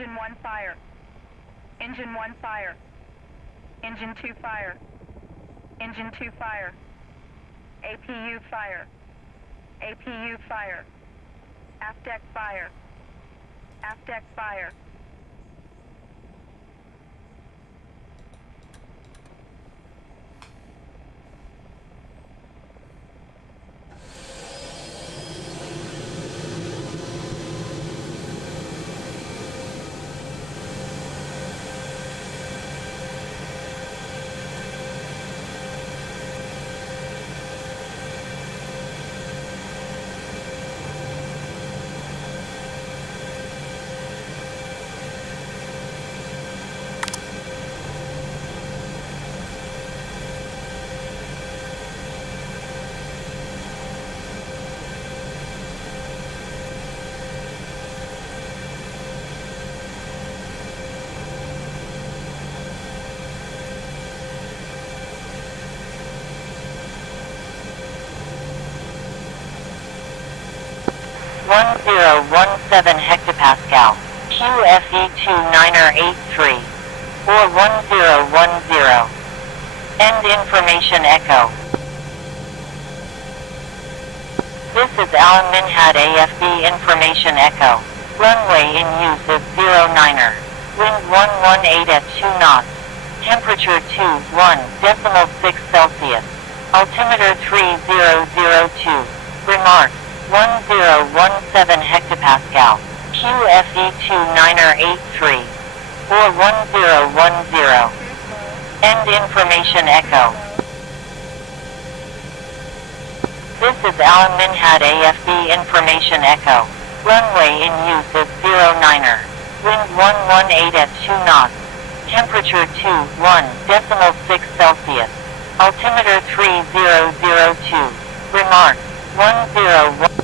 Engine 1 fire. Engine 1 fire. Engine 2 fire. Engine 2 fire. APU fire. APU fire. Aft deck fire. Aft deck fire. hectopascal, QFE-29er83, or 1010. End information echo. This is Alan Minhad AFB information echo. Runway in use is 09er. Wind 118 at 2 knots. Temperature 21.6 Celsius. Altimeter 3002. Remarks. 1017 hectopascal, QFE-29er83, or 1010. End information echo. This is Alan Minhad AFB information echo. Runway in use is 09er. Wind 118 at 2 knots. Temperature 21.6 Celsius. Altimeter 3002. Remarks. 101.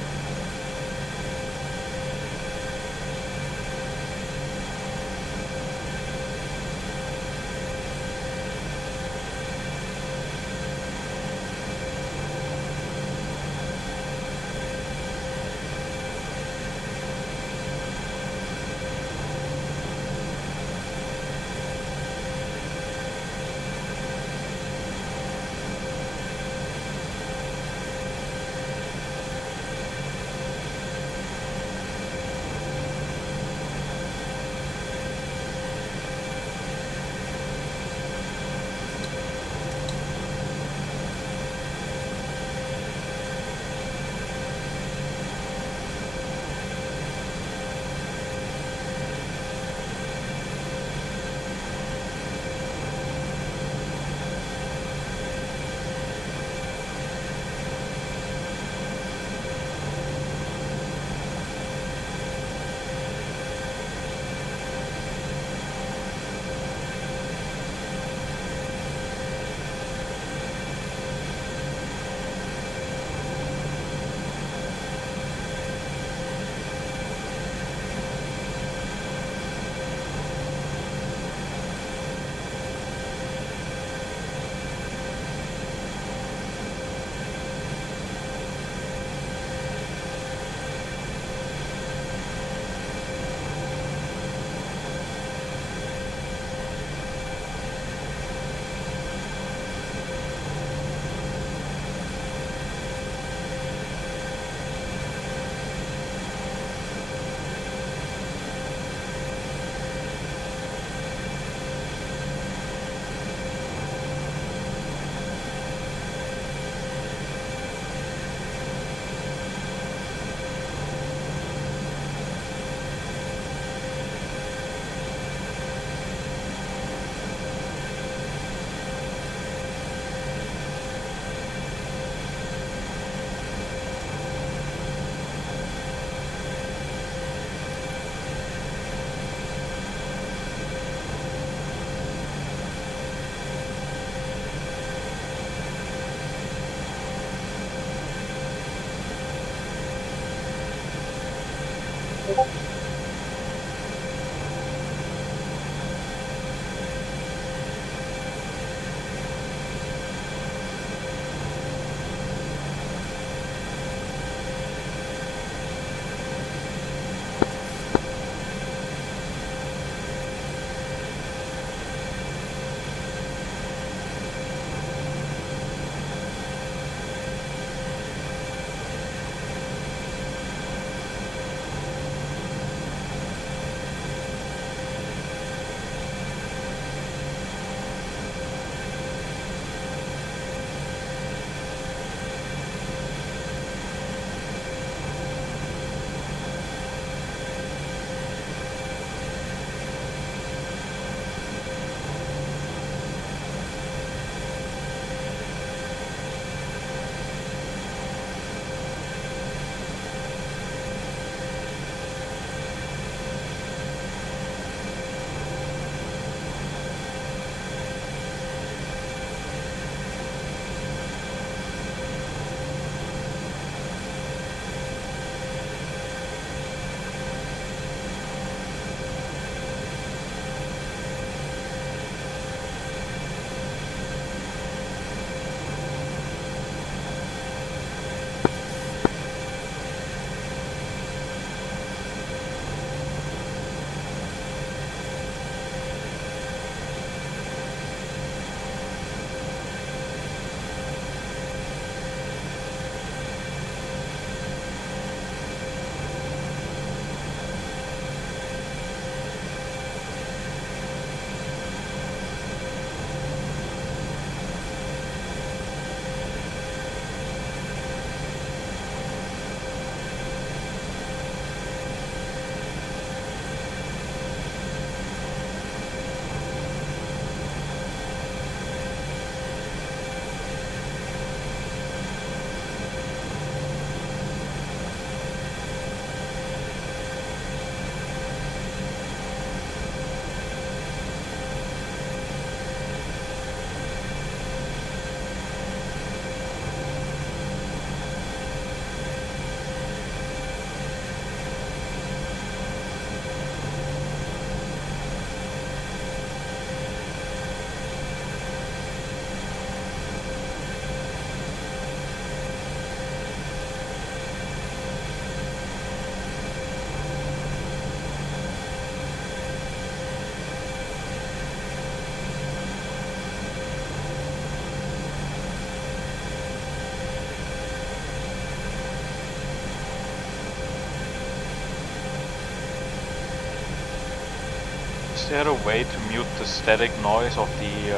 Is there a way to mute the static noise of the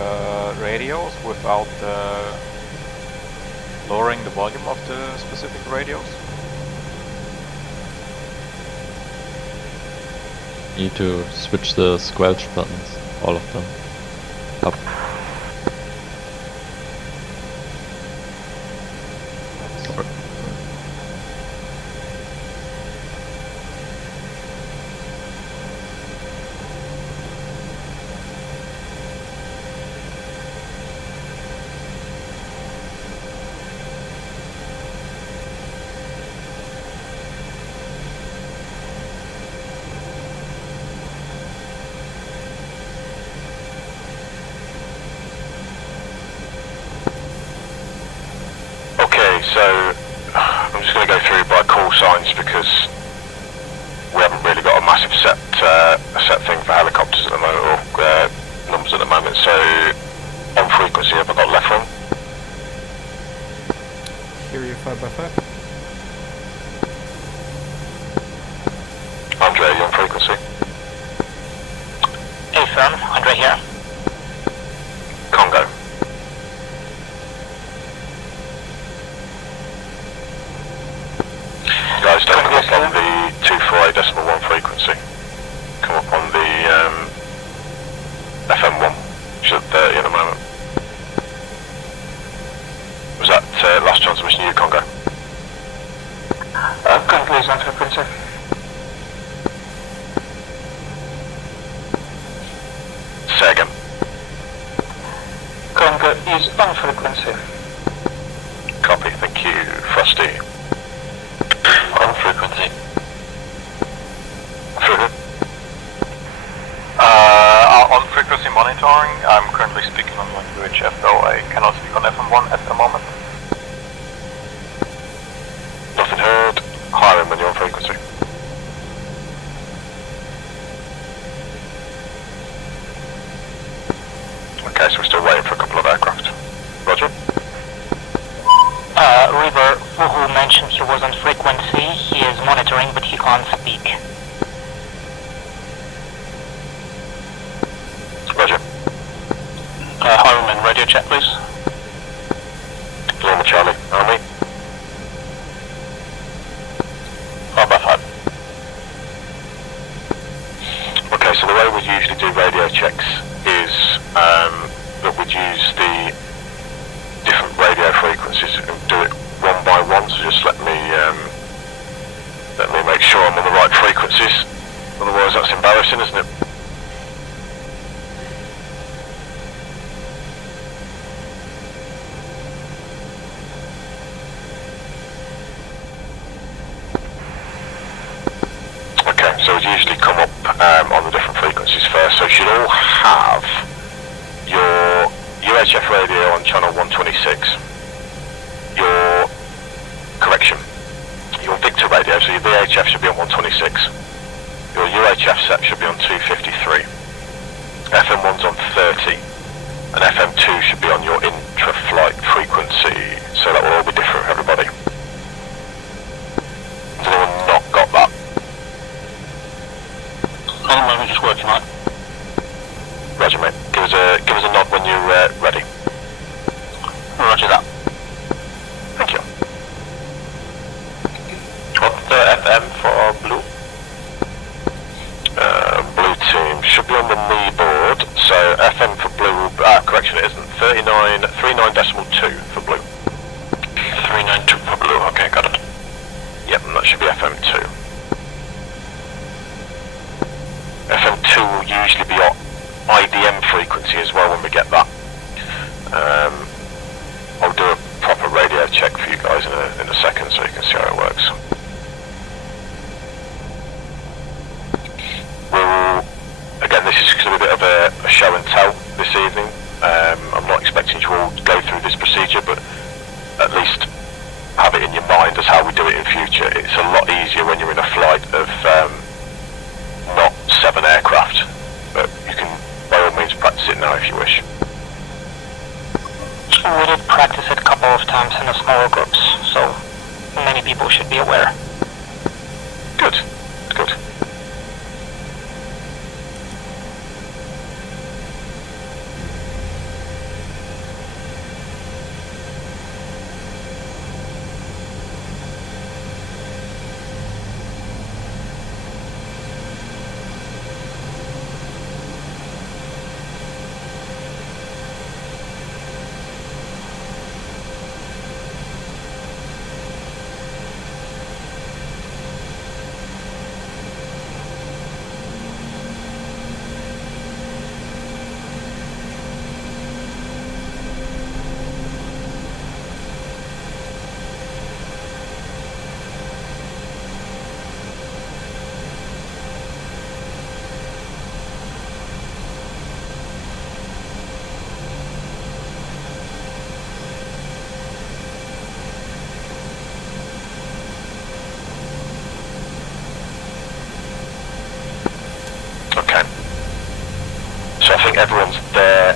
radios without lowering the volume of the specific radios? Need to switch the squelch buttons, all of them, up. Sorry. So I'm just going to go through by call signs because we haven't really got a massive set thing for helicopters at the moment, or numbers at the moment. So on frequency, have I got left wing? Hear you 5x5. Andre, you on frequency? Affirm, Andre here. Congo. Guys, don't come up on the 248.1 frequency. Come up on the FM1, which is at 30 at the moment. Was that last transmission you, Congo? Currently is on frequency. Say again. Congo is on frequency. Copy, thank you. Frosty. On frequency. On frequency monitoring, I'm currently speaking on UHF, though I cannot speak on FM1 at the moment. Nothing heard. Hiring when you're on frequency. Okay, so we're still waiting for a couple of aircraft. Roger. Reaver, who mentioned he was on frequency, he is monitoring but he can't speak. Roger. Harman, radio check please. Lima Charlie, Army. 5x5. Okay, so the way we usually do radio checks is that we'd use the different radio frequencies and do it one by one, so just let me make sure I'm on the right frequencies, otherwise that's embarrassing, isn't it? Okay, so we usually come up on the different frequencies first, so you should all have your UHF radio on channel 126, your Victor radio, so your VHF should be on 126, your UHF set should be on 253, FM1's on 30, and FM2 should be on your intra-flight frequency, so that will all be different for everybody. Has anyone not got that? I'm just working on it. Roger, mate. Give us a nod when you're ready. Roger that. Thank you. What's the FM for blue? Blue team should be on the knee board, so FM for blue, correction it isn't, 39.2 for blue. 392 for blue, okay, got it. Yep, and that should be FM2. FM2 will usually be on IDM frequency as well when we get that. I'll do a proper radio check for you guys in a second so you can see how it works. Again, this is going to be a bit of a show and tell this evening. I'm not expecting you all to go through this procedure, but at least have it in your mind as how we do it in future. It's a lot easier when you're in a flight of not 7 aircraft, but you can by all means practice it now if you wish. We did practice it a couple of times in the smaller groups, so many people should be aware. Good, good.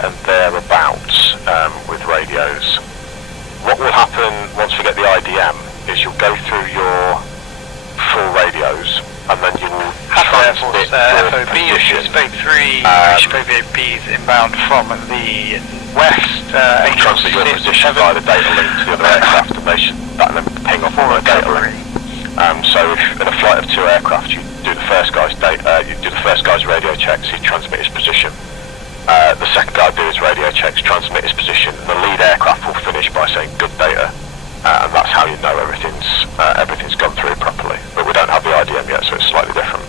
and thereabouts with radios. What will happen once we get the IDM is you'll go through your full radios and then you will transmit your FOB position. Space 3, HPVAPs inbound from the west, You'll transmit your position via the data link to the other aircraft and they should that then ping off on the data link. So if in a flight of 2 aircraft you do the first guy's radio checks, he transmit his position. The second guy do his radio checks, transmit his position, and the lead aircraft will finish by saying good data, and that's how you know everything's gone through properly. But we don't have the IDM yet, so it's slightly different.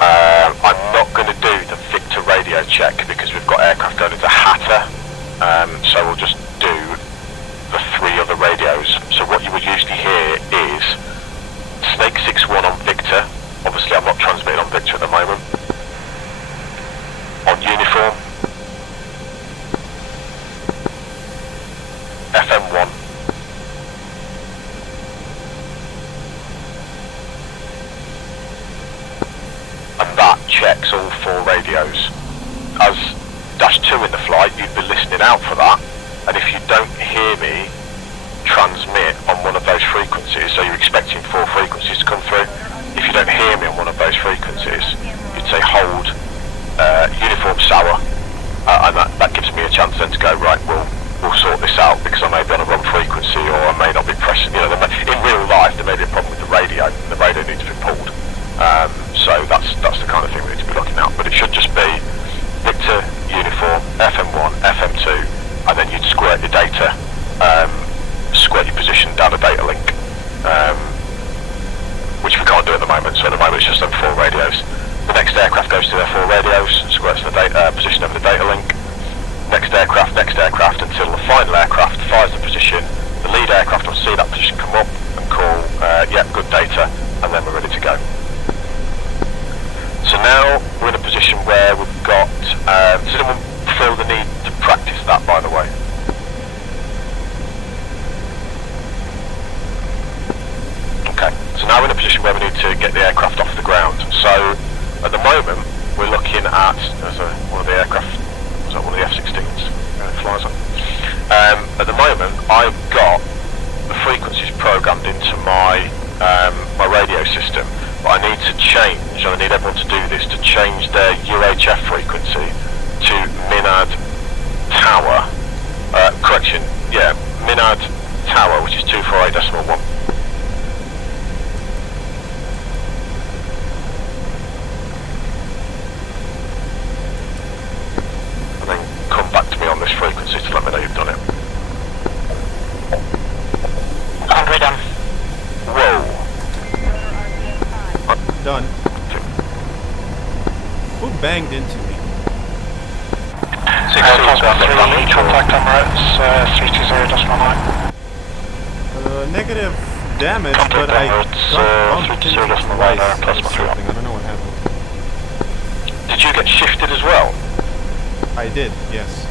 I'm not going to do the Victor radio check because we've got aircraft going into Hatta, so we'll just do the 3 other radios. So what you would usually hear is Snake 6-1 on Victor. Obviously I'm not transmitting on Victor at the moment. On uniform, FM1, and that checks all 4 radios. As Dash 2 in the flight, you'd be listening out for that, and if you don't hear me transmit on one of those frequencies, so you're expecting 4 frequencies to come through, if you don't hear me on one of those frequencies, you'd say hold uniform sour, and that gives me a chance then to go, right, we'll sort this out because I may be on a wrong frequency or I may not be pressing, in real life there may be a problem with the radio and the radio needs to be pulled. So that's the kind of thing we need to be looking at, but it should just be Victor, uniform, FM1, FM2, and then you'd squirt your data, squirt your position down the data link, which we can't do at the moment, so at the moment it's just them 4 radios. The next aircraft goes to their 4 radios, squirts the position over the data link. Next aircraft until the final aircraft fires the position. The lead aircraft will see that position come up and call, good data, and then we're ready to go. So now we're in a position where we've got, does anyone feel the need to practice that, by the way? Okay, so now we're in a position where we need to get the aircraft off the ground. So at the moment, we're looking at, one of the aircraft, was that one of the F-16s flies on? At the moment, I've got the frequencies programmed into my my radio system, but I need to change, and I need everyone to do this, to change their UHF frequency to Minhad Tower, Minhad Tower, which is 248.1. This frequency to let me know you've done it. 100 done. Whoa. Done. Who banged into me? 623, contact Emirates 320.9. Negative damage, but I got bumped into twice or something. I don't know what happened. Did you get shifted as well? I did, yes.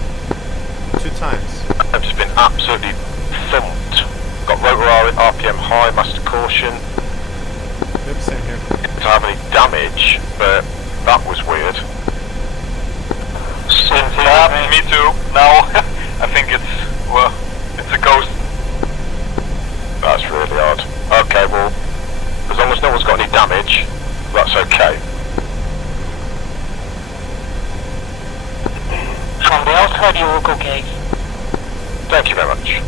2 times. I've just been absolutely thumped. Got rotor RPM high, master caution. Yep, same here. Didn't have any damage, but that was weird. Same thing. Me too. Now I think it's a ghost. That's really odd. Okay, well, as long as no one's got any damage, that's okay. From the outside you look okay. Thank you very much.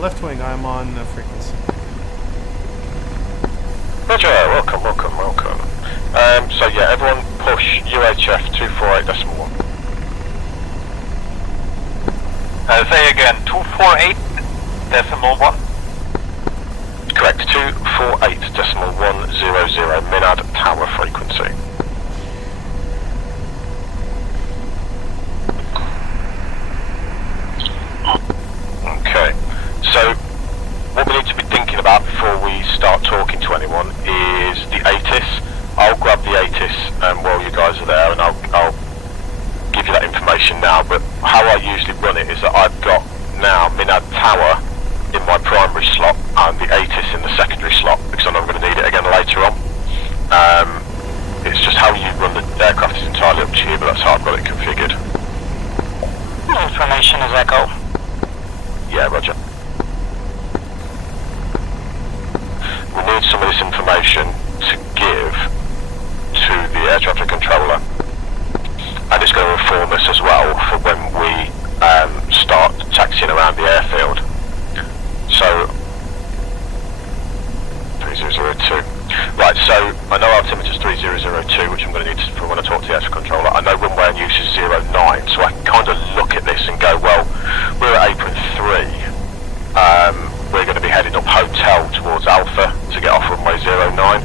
Left wing, I'm on frequency. Roger, welcome. So yeah, everyone push UHF 248.1. Say again, 248.1? Correct, 248.100 Minhad Tower frequency. Okay, so what we need to be thinking about before we start talking to anyone is the ATIS. I'll grab the ATIS while you guys are information now, but how I usually run it is that I've got now Minhad Tower in my primary slot and the ATIS in the secondary slot, because I know I'm going to need it again later on. It's just how you run the aircraft is entirely up to you, but that's how I've got it configured. Information is Echo. Yeah, roger. We need some of this information to give to the air traffic controller, and it's going to inform us as well for when we start taxiing around the airfield. So 3002. Right, so I know altimeter's 3002, which I'm going to need for when I talk to the air traffic controller. I know runway and use is 09, so I can kind of look at this and go, well, we're at apron 3. We're going to be heading up hotel towards Alpha to get off runway 09.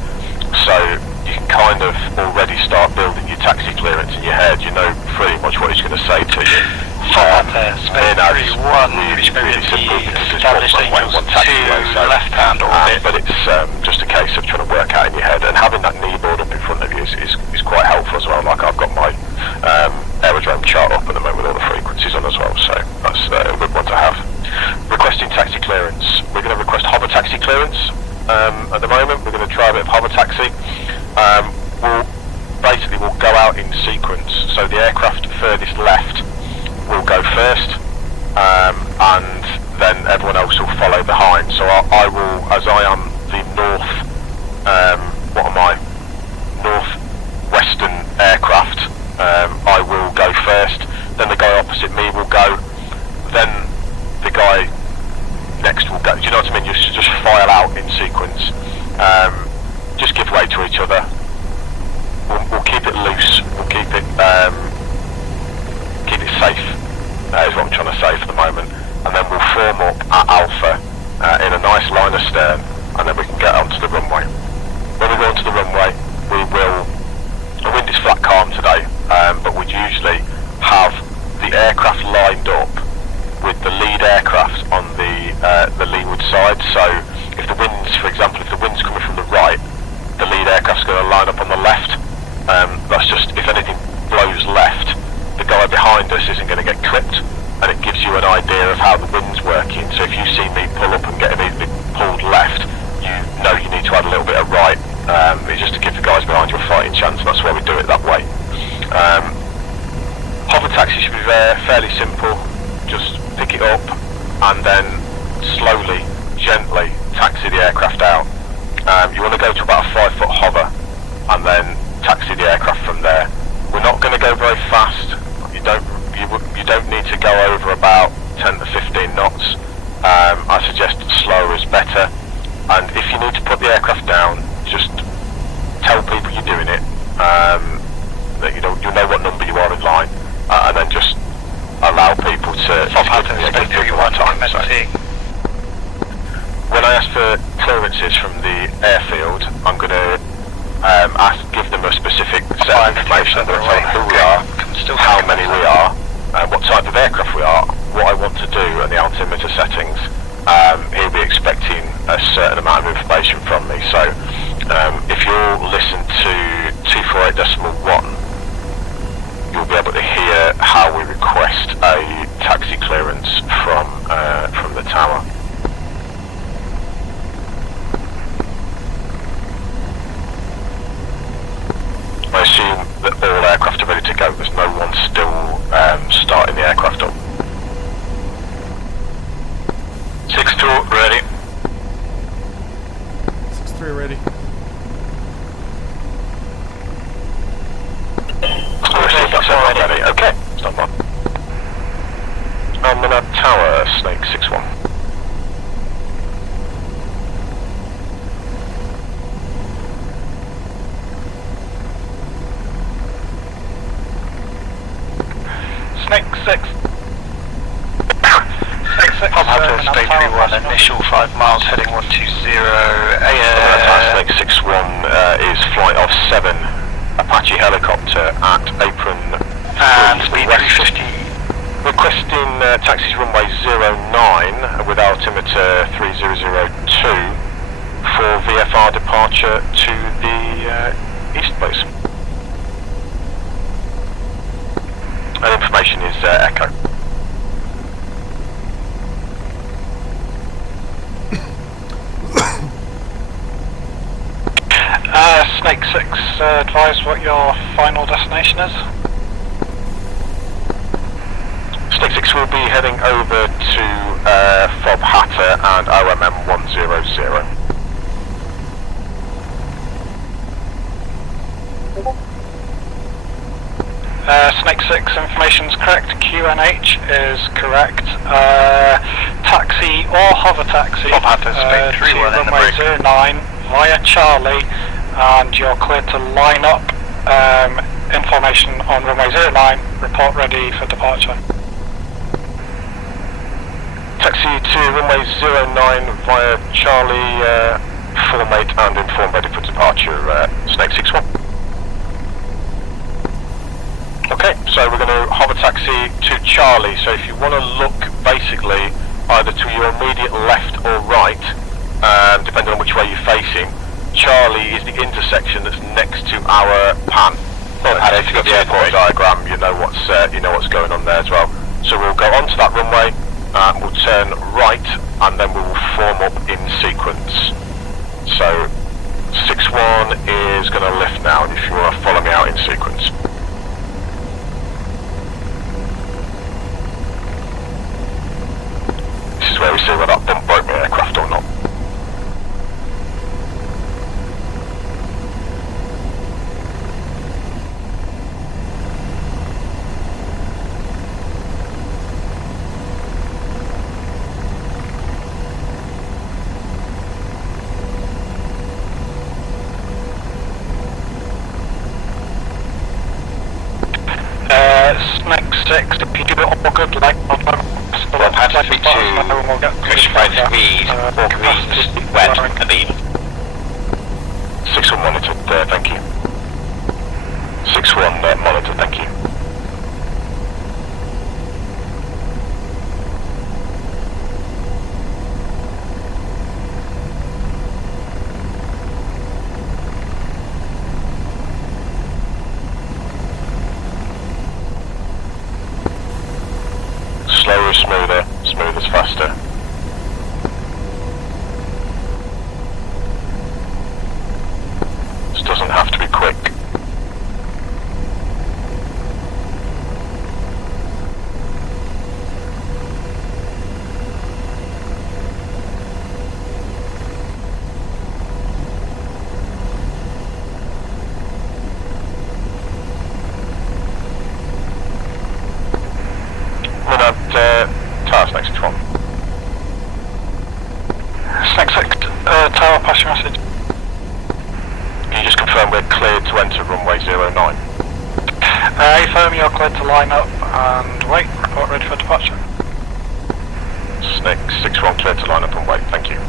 So you can kind of already start building your taxi clearance in your head. You know pretty much what he's going to say to you. Really simple because it's one taxiway, so left hand orbit. But it's just a case of trying to work out in your head, and having that knee board up in front of you is quite helpful as well. Like I've got my aerodrome chart up at the moment with all the frequencies on as well, so that's a good one to have. Requesting taxi clearance. We're going to request hover taxi clearance at the moment. We're going to try a bit of hover taxi. We'll go out in sequence, so the aircraft furthest left will go first, and then everyone else will follow behind. So I will, as I am the northwestern aircraft, I will go first, then the guy opposite me will go, then the guy next will go. Do you know what I mean? Just file out in sequence. Just give way to each other. We'll keep it loose. We'll keep it safe. Is what I'm trying to say for the moment. And then we'll form up at Alpha in a nice line astern, and then we can get onto the runway. When we go onto the runway, we will. The wind is flat calm today, but we'd usually have the aircraft lined up with the lead aircraft on the leeward side. So if the wind's, for example, if the wind's coming from the right, the lead aircraft's going to line up on the left. That's just, if anything blows left, the guy behind us isn't going to get clipped, and it gives you an idea of how the wind's working. So if you see me pull up and get immediately pulled left, you know you need to add a little bit of right. It's just to give the guys behind you a fighting chance, and that's why we do it that way. Hover taxi should be fairly simple. Just pick it up and then slowly, gently taxi the aircraft out. You want to go to about a 5-foot hover and then taxi the aircraft from there. We're not going to go very fast. You don't need to go over about 10 to 15 knots. I suggest slower is better. And if you need to put the aircraft down, just tell people you're doing it. That you know what number you are in line, and then just allow people to give me a one time. So. When I ask for clearances from the airfield, I'm going to give them a specific set of information. I'm going to tell them who we are, how many we are, what type of aircraft we are, what I want to do, and the altimeter settings. He'll be expecting a certain amount of information from me. So if you'll listen to 248.1, you'll be able to hear how we request a taxi clearance from the tower. I assume that all aircraft are ready to go. There's no one still starting the aircraft up. 6-2 ready. 6-3 ready. Ready. Okay, stand by. I'm in a tower, Snake 6-1. Snake 6. I'm Hatta, Snake 3-1, initial 5 miles, heading 120. Snake 6-1 is flight of 7 Apache helicopter at apron and speed 350. Requesting taxis runway 09 with altimeter 3002 for VFR departure to the east base. And information Echo. Snake 6, advise what your final destination is. Snake 6 will be heading over to FOB Hatta and OMM 100. Snake 6, information's correct. QNH is correct. Taxi or hover taxi FOB Hatta's speed 31 to in the runway break. 09 via Charlie, and you're cleared to line up. Information on runway 09, report ready for departure. Taxi to runway 09 via Charlie, form 8 and inform ready for departure, Snake 6-1. Okay, so we're going to hover taxi to Charlie, so if you want to look basically either to your immediate left or right, depending on which way you're facing, Charlie is the intersection that's next to our pan. If you've got the airport diagram, you know what's going on there as well. So we'll go onto that runway, we'll turn right, and then we will form up in sequence. So 6-1 is going to lift now, and if you want to follow me out in sequence. This is where we see whether that bump broke my aircraft or not. Snake 6, if you give it all good like Apache 2, push 5 speed, 4 degrees, wet, Aviv. 6-1 monitored, thank you. 6-1 monitored, thank you. Slower is smoother, smooth is faster. This doesn't have to be quick. Snake 6-1. Snake 6, Tower, pass your message. Can you just confirm we're cleared to enter runway 09? Affirm you're cleared to line up and wait, report ready for departure. Snake 6-1 cleared to line up and wait, thank you.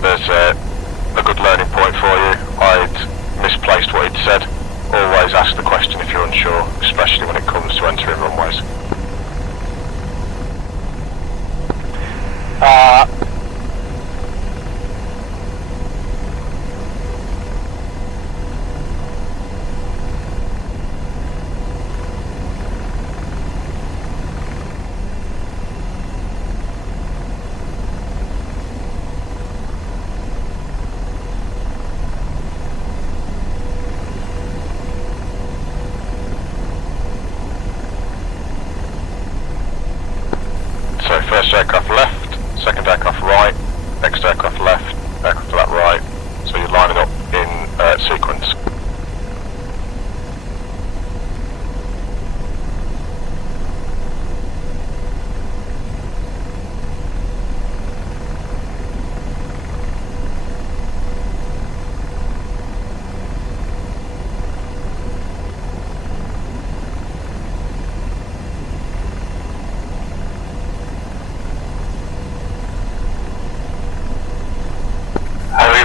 There's a good learning point for you. I'd misplaced what he'd said. Always ask the question if you're unsure, especially when it comes to entering runways. So first aircraft left, second aircraft right, next aircraft left, aircraft to that right, so you're lining up in sequence.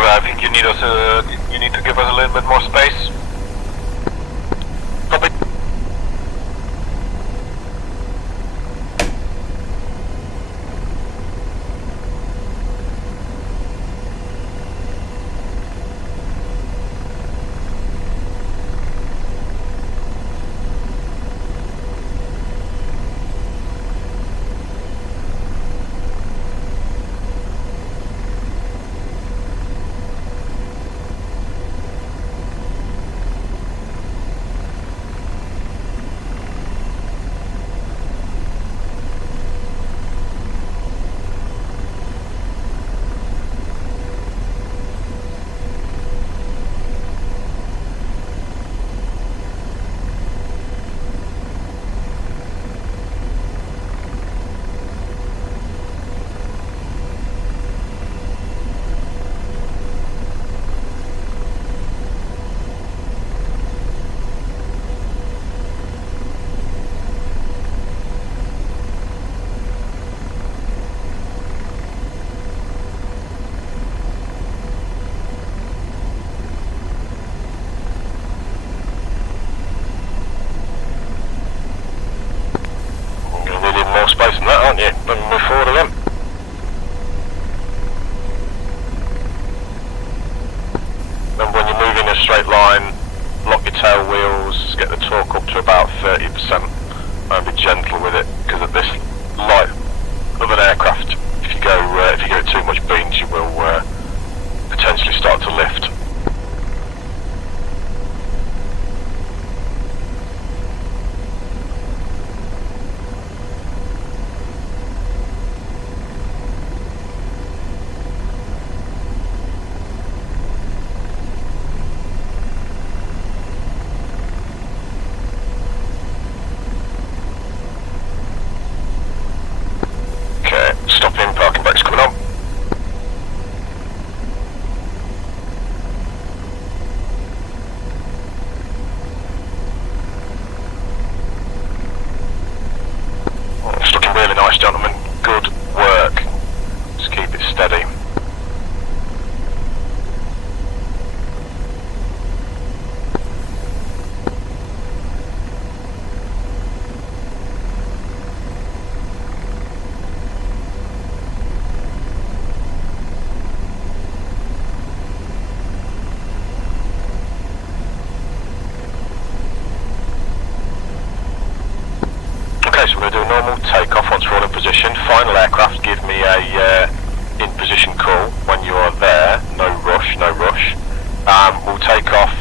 I think you need to give us a little bit more space. Copy. straight line, lock your tail wheels, get the torque up to about 30%, and be gentle with it, because at this light of an aircraft, if you give it too much beans, you will potentially start to lift. So we're going to do a normal takeoff once we're all in position. Final aircraft, give me a in position call when you are there. No rush, no rush. We'll take off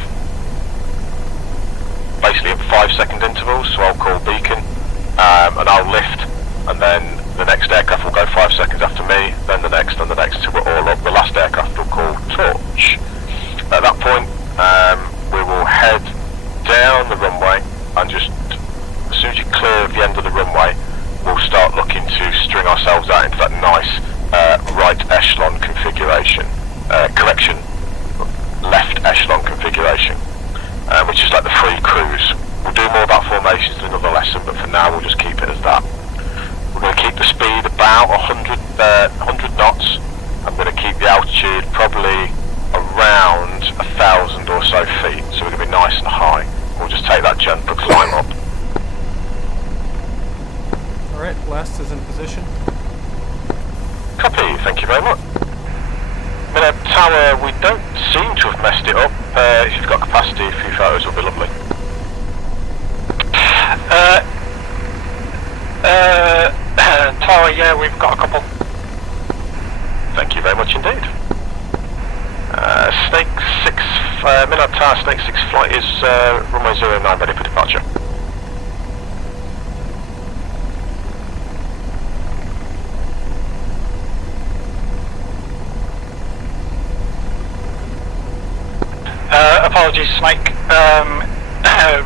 basically in 5-second intervals, so I'll call beacon and I'll lift, and then the next aircraft will go 5 seconds after me, then the next till we're all up. The last aircraft will call torch. At that point we will head down the runway and just as soon as you clear the end of the runway, we'll start looking to string ourselves out into that nice right echelon configuration. Correction, left echelon configuration, which is like the free cruise. We'll do more about formations in another lesson, but for now we'll just keep it as that. We're going to keep the speed about 100 knots. I'm going to keep the altitude probably around 1,000 or so feet, so we're going to be nice and high. We'll just take that gentle climb up. Alright, blast is in position. Copy, thank you very much. Minhad Tower, we don't seem to have messed it up. If you've got capacity, a few photos will be lovely. Tower, yeah, we've got a couple. Thank you very much indeed. Snake 6, Minhad Tower, Snake 6 flight is runway 09 ready for departure. Apologies, Snake.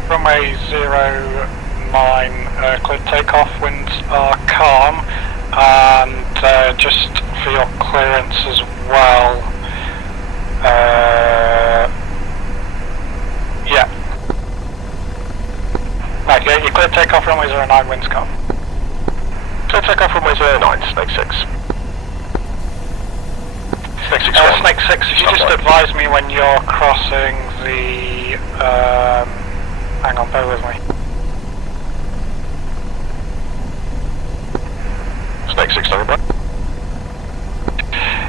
Runway 09 cleared takeoff, winds are calm, and just for your clearance as well, yeah. Right, yeah, you cleared takeoff, runway 09, winds calm. Clear takeoff, runway 09, Snake 6. Snake 6, Snake 6, if you just advise me when you're crossing the, hang on, bear with me. Snake 6, sorry, bro.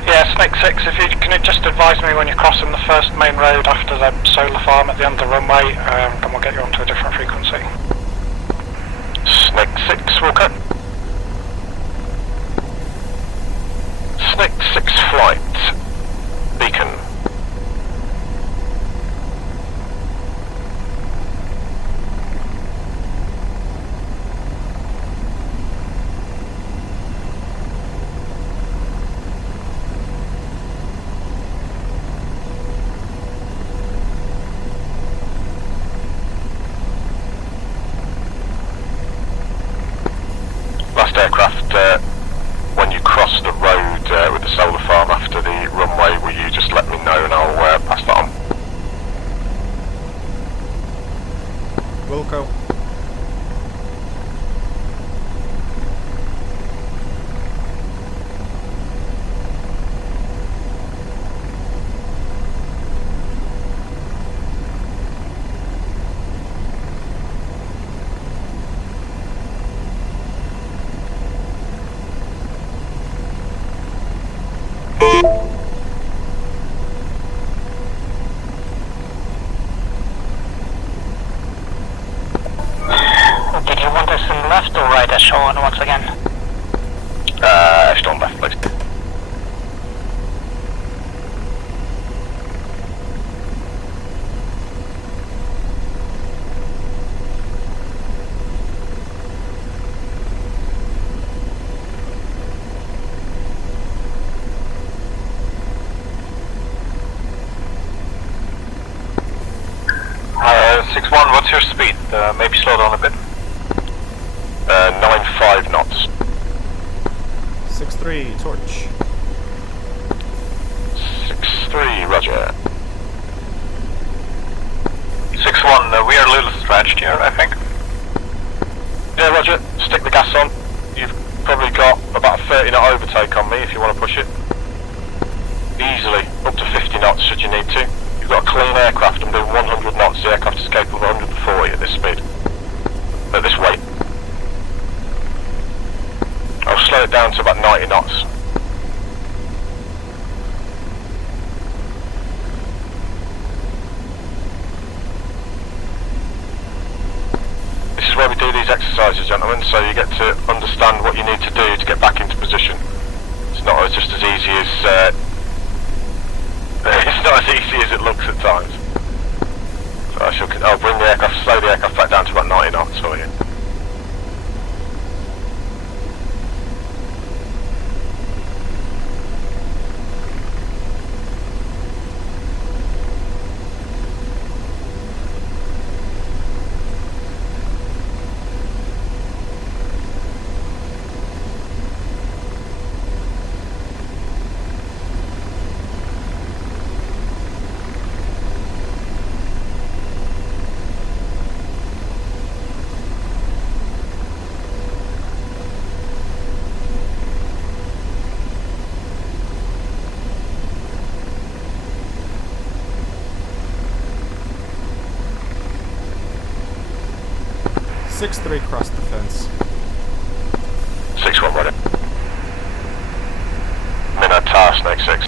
Yeah, Snake 6, if you can just advise me when you're crossing the first main road after the solar farm at the end of the runway, and we'll get you onto a different frequency. Snake 6, will cut. Snake 6 flight, beacon. Last aircraft, when you cross the road with the solar farm after the runway, will you just let me know and I'll pass that on? Wilco. short once again. Storm left, please. What's your speed? Maybe slow down a bit. 95 knots. 6-3, torch. 6-3, roger. 6-1, we are a little stretched here, I think. Yeah, roger. Stick the gas on. You've probably got about a 30 knot overtake on me if you want to push it. Easily, up to 50 knots should you need to. You've got a clean aircraft. I'm doing 100 knots. The aircraft is capable of 140 at this speed. At this weight. I'll slow it down to about 90 knots. This is where we do these exercises, gentlemen, so you get to understand what you need to do to get back into position. It's not just as easy as it's not as easy as it looks at times. So I'll bring the aircraft, slow the aircraft back down to about 90 knots for you. Six-3 cross the fence. 6-1 ready. Minhad TAW Snake 6.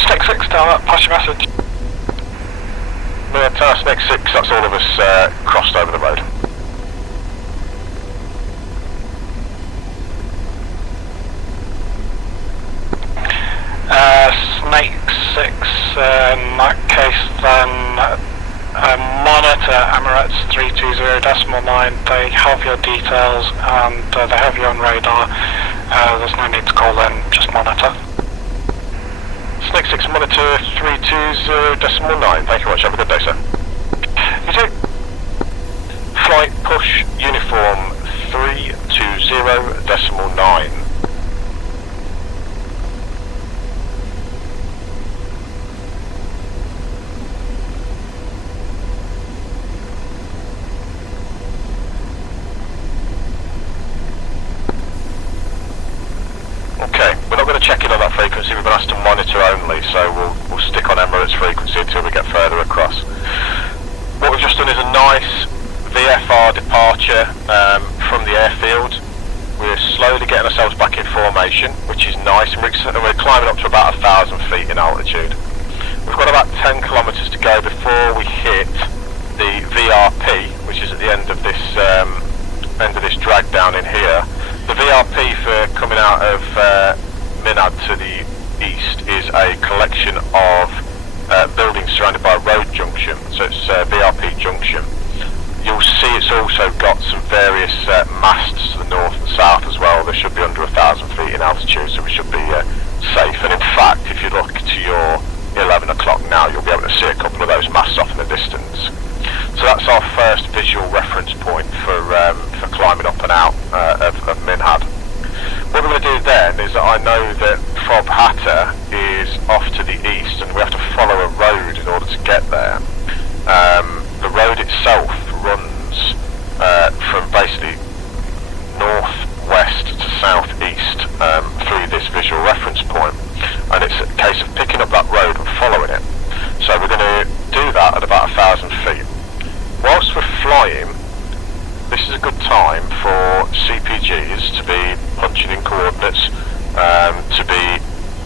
Snake 6 down, pass your message. Minhad TAW Snake 6, that's all of us crossed over the road. Snake 6, in that case then, monitor Emirates 320.9, they have your details and they have you on radar. There's no need to call in, just monitor. Snake 6, monitor 320.9, thank you very much, have a good day, sir. You too. Flight push uniform 320.9. Check in on that frequency, we've been asked to monitor only, so we'll stick on Emirates frequency until we get further across. What we've just done is a nice VFR departure from the airfield. We're slowly getting ourselves back in formation, which is nice, and we're climbing up to about 1,000 feet in altitude. We've got about 10 kilometres to go before we hit the VRP, which is at the end of this drag down in here. The VRP for coming out of Minhad to the east is a collection of buildings surrounded by a road junction, so it's VRP junction. You'll see it's also got some various masts to the north and south as well. They should be under 1,000 feet in altitude, so we should be safe. And in fact, if you look to your 11 o'clock now, you'll be able to see a couple of those masts off in the distance. So that's our first visual reference point for climbing up and out of Minhad. What we're going to do then is that I know that FOB Hatta is off to the east and we have to follow a road in order to get there. The road itself runs from basically northwest to southeast through this visual reference point, and it's a case of picking up that road and following it. So we're going to do that at about 1,000 feet. Whilst we're flying, this is a good time for CPGs to be punching in coordinates, to be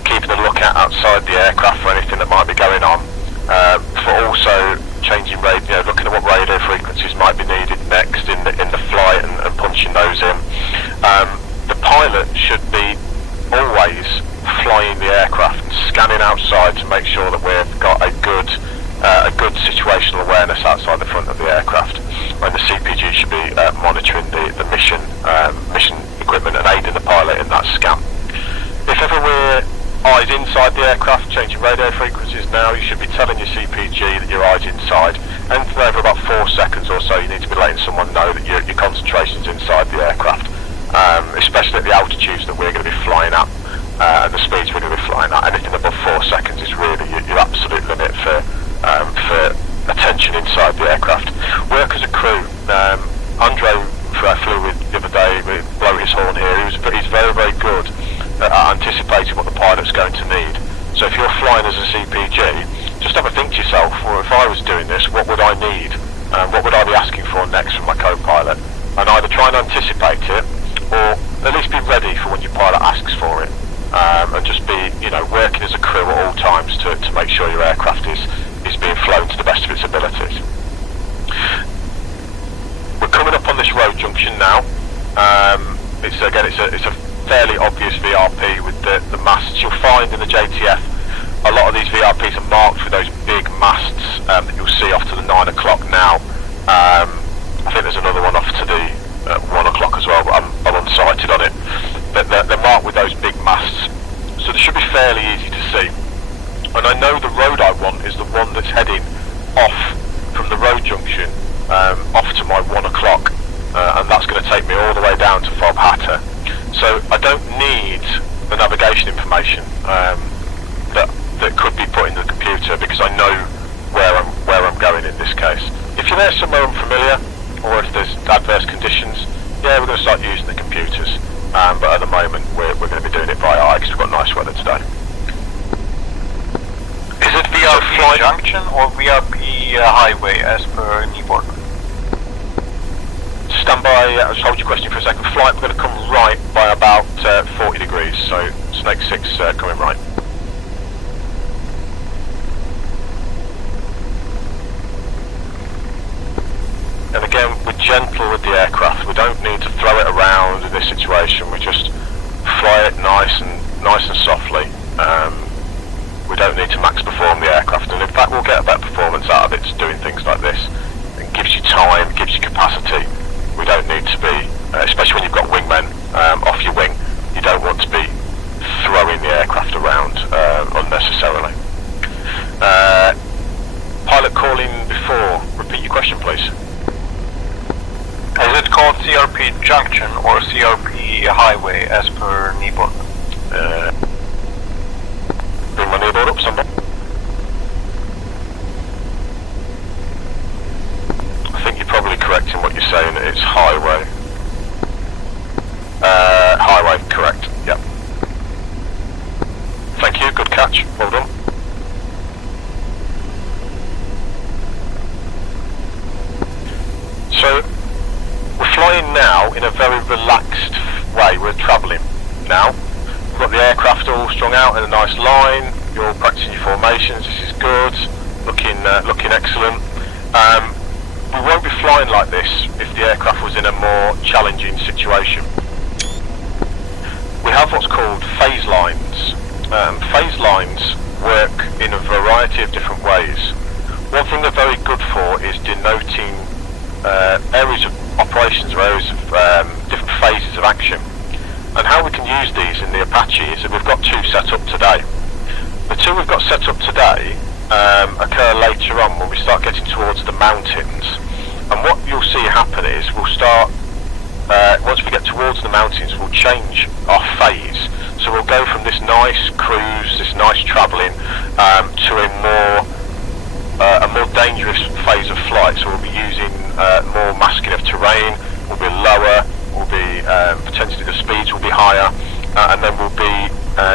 keeping a lookout outside the aircraft for anything that might be going on, for also changing radio, looking at what radio frequencies might be needed next in the flight and punching those in. The pilot should be always flying the aircraft and scanning outside to make sure that we've got a good situational awareness outside the front of the aircraft. And the CPG should be monitoring the mission equipment and aiding the pilot in that scan. If ever we're eyes inside the aircraft, changing radio frequencies now, you should be telling your CPG that your eyes inside. And for over about 4 seconds or so, you need to be letting someone know that your concentration's inside the aircraft, especially at the altitudes that we're going to be flying at, and the speeds we're going to be flying at. Anything above 4 seconds is really your absolute limit for attention inside the aircraft. Work as a crew. Andre flew with the other day, we blow his horn here, he's very, very good at anticipating what the pilot's going to need. So if you're flying as a CPG, just have a think to yourself, well, if I was doing this, what would I need? What would I be asking for next from my co-pilot? And either try and anticipate it, or at least be ready for when your pilot asks for it. And just be, working as a crew at all times to make sure your aircraft is being flown to the best of its abilities. We're coming up on this road junction now. It's a fairly obvious VRP with the masts. You'll find in the JTF a lot of these VRPs are marked with those big masts that you'll see off to the 9 o'clock now. I think there's another one off to the 1 o'clock as well, but I'm unsighted on it. But they're marked with those big masts, so they should be fairly easy to see. And I know the road I want is the one that's heading off from the road junction off to my 1 o'clock, and that's going to take me all the way down to FOB Hatta. So I don't need the navigation information that could be put in the computer, because I know where I'm going in this case. If you're there somewhere unfamiliar, or if there's adverse conditions, yeah, we're going to start using the computers. But at the moment, we're going to be doing it by eye because we've got nice weather today. Is it VRP junction or VRP highway as per Newport? Stand by, I'll just hold your question for a second. Flight, we're going to come right by about 40 degrees, so Snake 6 coming right. And again, we're gentle with the aircraft. We don't need to throw it around in this situation. We just fly it nice and softly. We don't need to max perform the aircraft, and in fact we'll get a better performance out of it doing things like this. It gives you time, gives you capacity. We don't need to be, especially when you've got wingmen off your wing, you don't want to be throwing the aircraft around unnecessarily. Pilot calling before, repeat your question please. Is it called CRP junction or CRP highway as per Newport? Bring my kneeboard up, somebody. I think you're probably correct in what you're saying, it's highway. Highway, correct, yep. Thank you, good catch, well done. So, we're flying now in a very relaxed way, we're travelling now. We've got the aircraft all strung out in a nice line, you're all practicing your formations, this is good, looking excellent. We won't be flying like this if the aircraft was in a more challenging situation. We have what's called phase lines. Phase lines work in a variety of different ways. One thing they're very good for is denoting areas of operations or areas of different phases of action. And how we can use these in the Apache is that we've got two set up today. The two we've got set up today occur later on when we start getting towards the mountains. And what you'll see happen is we'll start, once we get towards the mountains, we'll change our phase. So we'll go from this nice cruise, this nice travelling, to a more dangerous phase of flight. So we'll be using more masking of terrain, we'll be lower, we'll be potentially the speeds will be higher, and then we'll be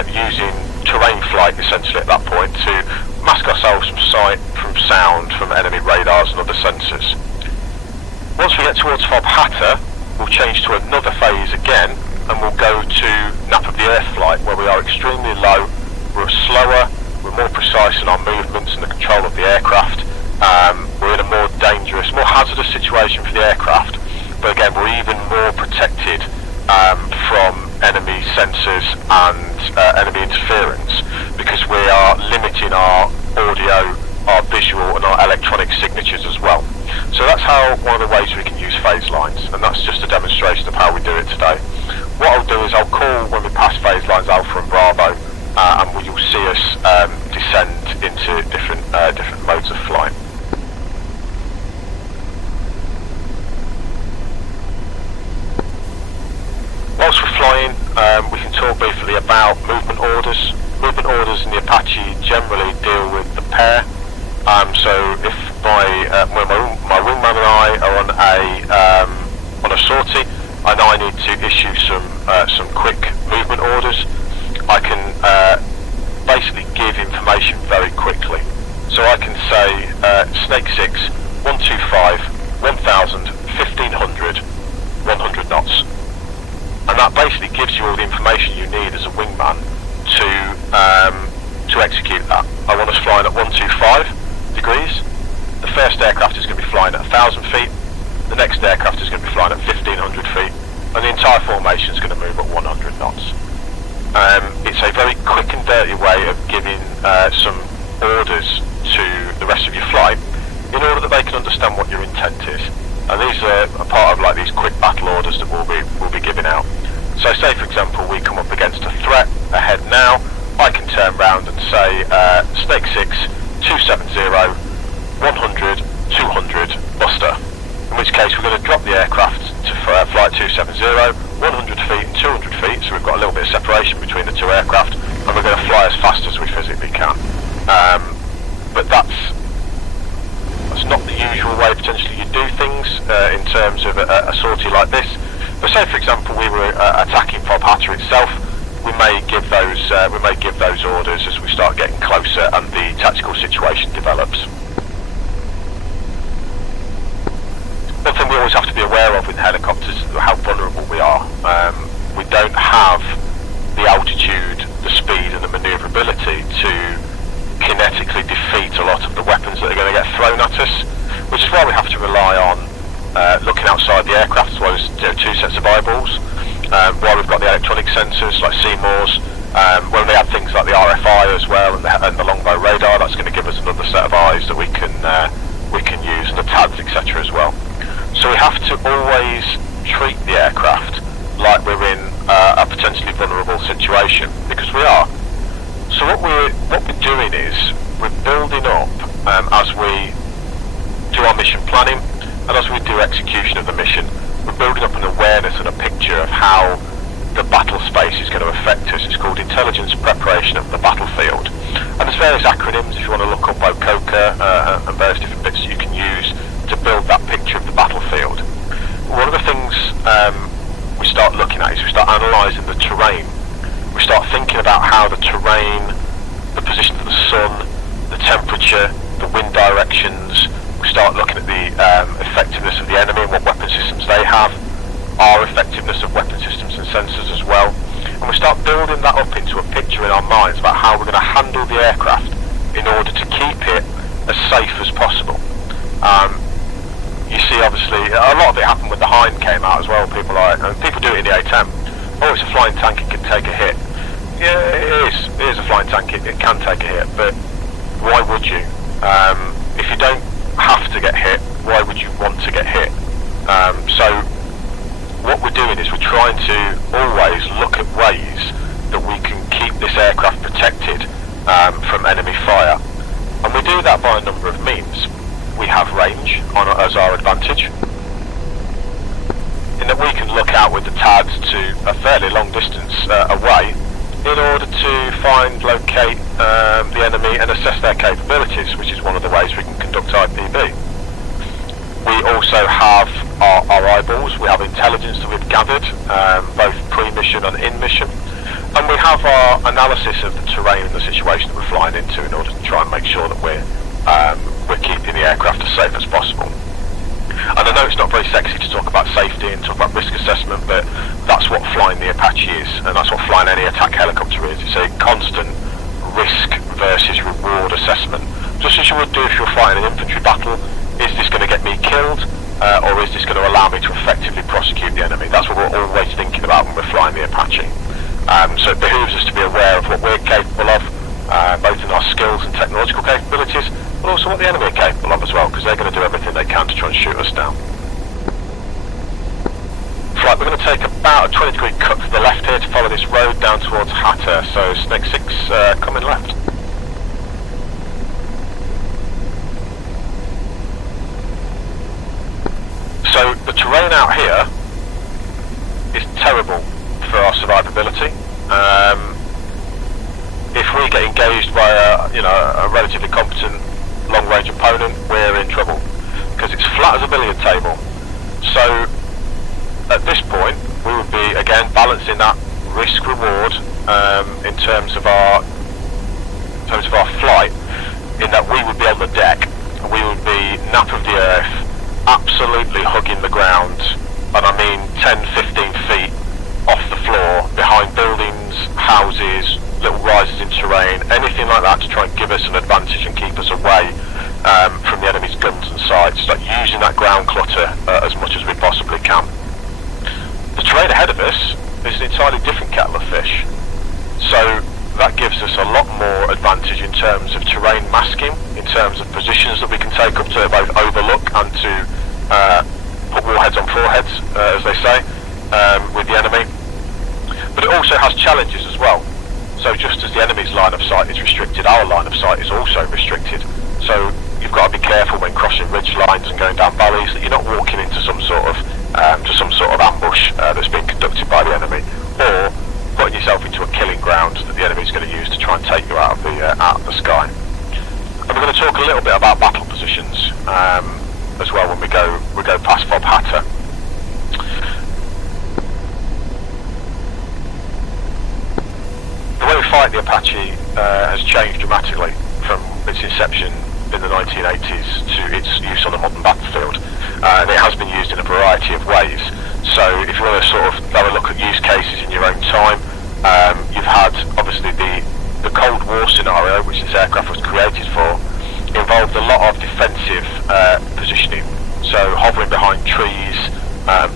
using terrain flight essentially at that point to mask ourselves from sight, from sound, from enemy radars and other sensors. Once we get towards FOB Hatta, we'll change to another phase again, and we'll go to nap of the earth flight, where we are extremely low, we're slower, we're more precise in our movements and the control of the aircraft, we're hazardous situation for the aircraft, but again, we're even more protected from enemy sensors and enemy interference, because we are limiting our audio, our visual and our electronic signatures as well. So that's how one of the ways we can use phase lines, and that's just a demonstration of how we do it today. What I'll do is I'll call when we pass phase lines Alpha and Bravo, and you'll see us descend into different modes of flight. Whilst we're flying, we can talk briefly about movement orders. Movement orders in the Apache generally deal with the pair. So if my wingman and I are on a sortie, and I need to issue some quick movement orders, I can basically give information very quickly. So I can say Snake 6, 125, 1000, 1500, 100 knots. And that basically gives you all the information you need as a wingman to execute that. I want us flying at 125 degrees. The first aircraft is going to be flying at 1000 feet. The next aircraft is going to be flying at 1500 feet. And the entire formation is going to move at 100 knots. It's a very quick and dirty way of giving some orders to the rest of your flight in order that they can understand what your intent is. And these are a part of like these quick battle orders that we'll be giving out. So say for example we come up against a threat ahead now, I can turn round and say Snake 6, 270, 100, 200, muster. In which case we're going to drop the aircraft to flight 270, 100 feet and 200 feet, so we've got a little bit of separation between the two aircraft, and we're going to fly as fast as we physically can. But that's not the usual way potentially you do things in terms of a sortie like this. But say for example we were attacking Hatta itself, we may give those orders as we start getting closer and the tactical situation develops. One thing we always have to be aware of with helicopters is how vulnerable we are. We don't have the altitude, the speed and the manoeuvrability to kinetically defeat a lot of the weapons that are going to get thrown at us, which is why we have to rely on looking outside the aircraft as well as two sets of eyeballs. While we've got the electronic sensors like Seymour's, when they have things like the RFI as well and the longbow radar, that's going to give us another set of eyes that we can use, and the TADs etc. as well. So we have to always treat the aircraft like we're in a potentially vulnerable situation, because we are. So what we're doing is we're building up as we do our mission planning and as we do execution of the mission. We're building up an awareness and a picture of how the battle space is going to affect us. It's called intelligence preparation of the battlefield, and there's various acronyms if you want to look up OCOCA and various different bits that you can use to build that picture of the battlefield. One of the things we start looking at is we start analysing the terrain. We start thinking about how the terrain, the position of the sun, the temperature, the wind directions. We start looking at the effectiveness of the enemy and what weapon systems they have, our effectiveness of weapon systems and sensors as well. And we start building that up into a picture in our minds about how we're going to handle the aircraft in order to keep it as safe as possible. You see, obviously, a lot of it happened when the Hind came out as well. People do it in the A10. Oh, it's a flying tank, it can take a hit. Yeah, it is a flying tank, it can take a hit, but why would you? If you don't have to get hit, why would you want to get hit? So what we're doing is we're trying to always look at ways that we can keep this aircraft protected from enemy fire. And we do that by a number of means. We have range as our advantage, in that we can look out with the TADs to a fairly long distance away in order to find, locate the enemy and assess their capabilities, which is one of the ways we can conduct IPB. We also have our eyeballs, we have intelligence that we've gathered, both pre-mission and in-mission, and we have our analysis of the terrain and the situation that we're flying into in order to try and make sure that we're keeping the aircraft as safe as possible. And I know it's not very sexy to talk about safety and talk about risk assessment, but that's what flying the Apache is, and that's what flying any attack helicopter is. It's a constant risk versus reward assessment. Just as you would do if you're fighting an infantry battle. Is this going to get me killed? or is this going to allow me to effectively prosecute the enemy? That's what we're always thinking about when we're flying the Apache. So it behooves us to be aware of what we're capable of, both in our skills and technological capabilities, but also what the enemy are capable of as well, because they're going to do everything they can to try and shoot us down. Right, we're going to take about a 20-degree cut to the left here to follow this road down towards Hatta, so Snake 6 coming left. So the terrain out here is terrible for our survivability. If we get engaged by a relatively competent long-range opponent, we're in trouble because it's flat as a billiard table. So at this point, we would be again balancing that risk-reward in terms of our flight, in that we would be on the deck, and we would be nap of the earth, absolutely hugging the ground, and I mean 10-15 feet off the floor, behind buildings, houses, little rises in terrain, anything like that to try and give us an advantage and keep us away from the enemy's guns and sights, like using that ground clutter as much as we possibly can. The terrain ahead of us is an entirely different kettle of fish, so that gives us a lot more advantage in terms of terrain masking, in terms of positions that we can take up to both overlook and to put warheads on foreheads, as they say, with the enemy. But it also has challenges as well. So just as the enemy's line of sight is restricted, our line of sight is also restricted. So you've got to be careful when crossing ridge lines and going down valleys that you're not walking into some sort of ambush that's been conducted by the enemy, or putting yourself into a killing ground that the enemy is going to use to try and take you out of the sky. And we're going to talk a little bit about battle positions as well when we go past FOB Hatta. The way we fight the Apache has changed dramatically from its inception in the 1980s to its use on the modern battlefield, and it has been used in a variety of ways. So if you want to sort of have a look at use cases in your own time, you've had obviously the Cold War scenario, which this aircraft was created for, involved a lot of defensive positioning, so hovering behind trees,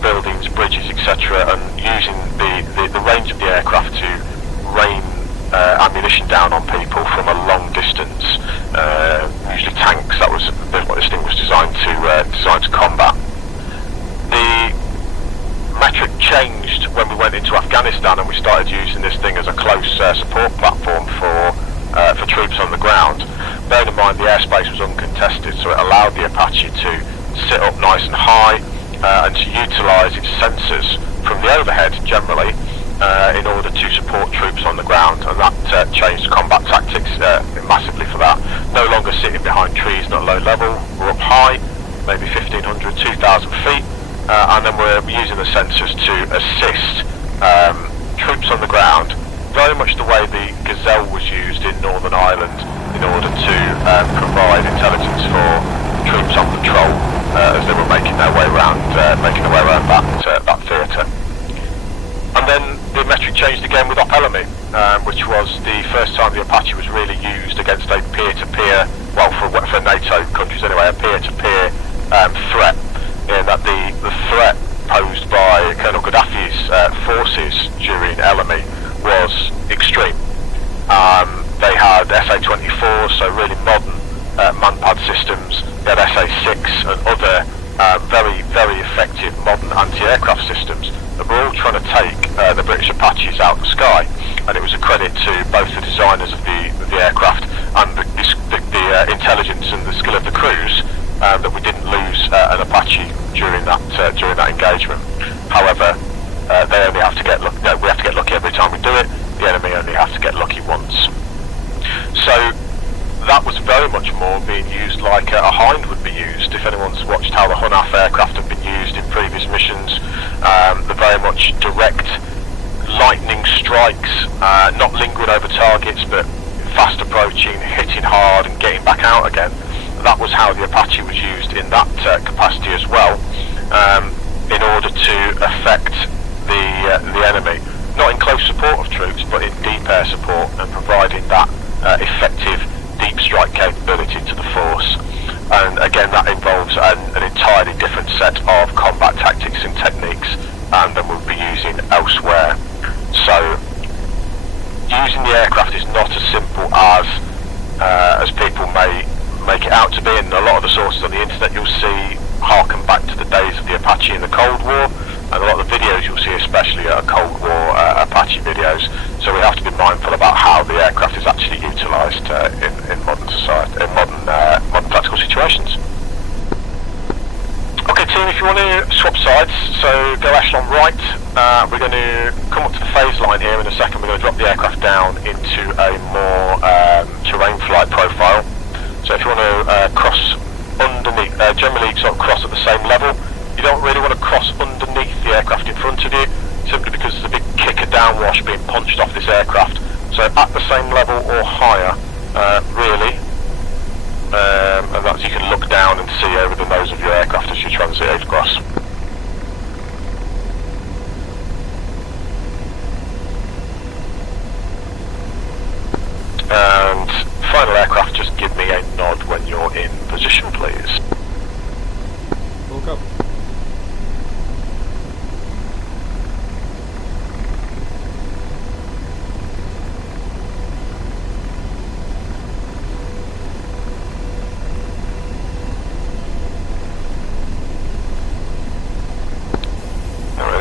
buildings, bridges, etc., and using the range of the aircraft to rain ammunition down on people from a long distance, usually tanks. That was what this thing was designed to combat. The metric changed when we went into Afghanistan and we started using this thing as a close support platform for troops on the ground. Bearing in mind the airspace was uncontested, so it allowed the Apache to sit up nice and high and to utilise its sensors from the overhead generally in order to support troops on the ground, and that changed combat tactics massively for that. No longer sitting behind trees, not low level, we're up high, maybe 1,500, 2,000 feet, and then we're using the sensors to assist troops on the ground, very much the way the Gazelle was used in Northern Ireland in order to provide intelligence for troops on patrol as they were making their way around that theatre. And then the metric changed again with OPELMI, which was the first time the Apache was really used against a peer-to-peer, well, for NATO countries anyway, a peer-to-peer threat, in that the threat posed by Colonel Gaddafi's forces during LME was extreme. They had SA-24, so really modern manpad systems. They had SA-6 and other very, very effective modern anti-aircraft systems that were all trying to take the British Apaches out of the sky, and it was a credit to both the designers of the aircraft and the intelligence and the skill of the crews that we didn't lose an Apache during that engagement. However, they only have to get lucky. No, we have to get lucky every time we do it. The enemy only have to get lucky once. So that was very much more being used like a Hind would be used. If anyone's watched how the Hunaf aircraft have been used in previous missions, the very much direct lightning strikes, not lingering over targets, but fast approaching, hitting hard and getting back out again. That was how the Apache was used in that capacity as well, in order to affect the enemy, not in close support of troops, but in deep air support and providing that effective deep strike capability to the force. And again, that involves an entirely different set out to be, and a lot of the sources on the internet you'll see harken back to the days of the Apache in the Cold War, and a lot of the videos you'll see especially are Cold War Apache videos, so we have to be mindful about how the aircraft is actually utilised in modern society, in modern practical situations. Okay team, if you want to swap sides, so go echelon right, we're going to come up to the phase line here in a second. We're going to drop the aircraft down into a more terrain flight profile. So if you want to cross underneath, generally sort of cross at the same level. You don't really want to cross underneath the aircraft in front of you, simply because there's a big kicker downwash being punched off this aircraft. So at the same level or higher, really. And that's, you can look down and see over the nose of your aircraft as you transit across. And final aircraft, just give me a nod when you're in position, please. We'll go.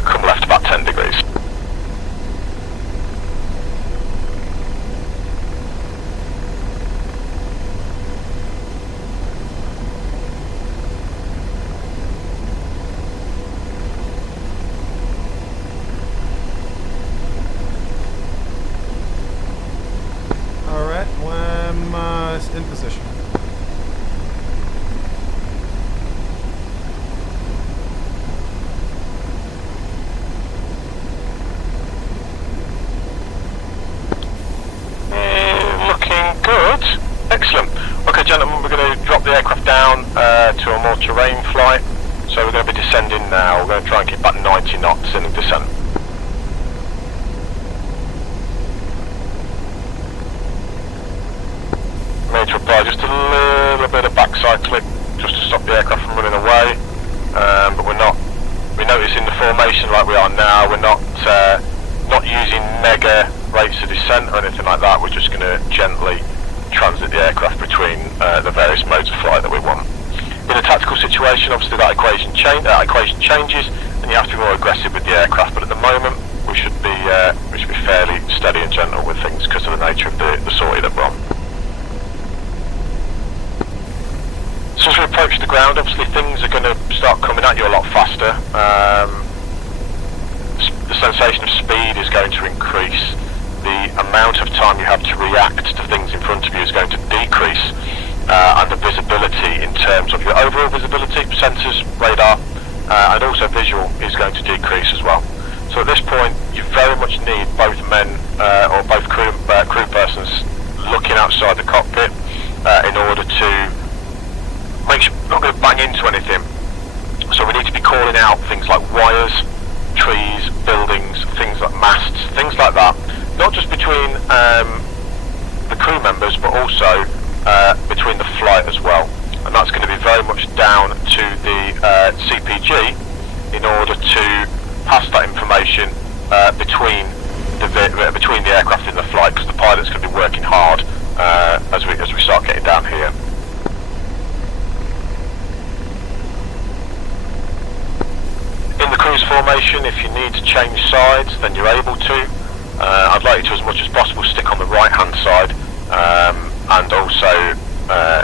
Come left about 10 degrees. Alright, I'm in position. Looking good. Excellent. Okay gentlemen, we're going to drop the aircraft down to a more terrain flight. So we're going to be descending now. We're going to try and keep about 90 knots in the descent. Major apply just a little bit of backside clip just to stop the aircraft from running away. But we notice in the formation like we are now, we're not using mega rates of descent or anything like that. We're just going to gently transit the aircraft between the various modes of flight that we want. In a tactical situation, obviously that equation changes, and you have to be more aggressive with the aircraft. But at the moment, we should be fairly steady and gentle with things because of the nature of the sortie that we're on. So as we approach the ground, obviously things are going to start coming at you a lot faster. The sensation of speed is going to increase. The amount of time you have to react to things in front of you is going to decrease. And the visibility in terms of your overall visibility, sensors, radar, and also visual is going to decrease as well. So at this point, you very much need both men or both crew persons looking outside the cockpit in order to make sure we're not going to bang into anything. So we need to be calling out things like wires, trees, buildings, things like masts, things like that. Not just between the crew members, but also between the flight as well. And that's going to be very much down to the CPG in order to pass that information between the aircraft in the flight, because the pilot's going to be working hard as we start getting down here. In the cruise formation, if you need to change sides, then you're able to. I'd like you to, as much as possible, stick on the right-hand side and also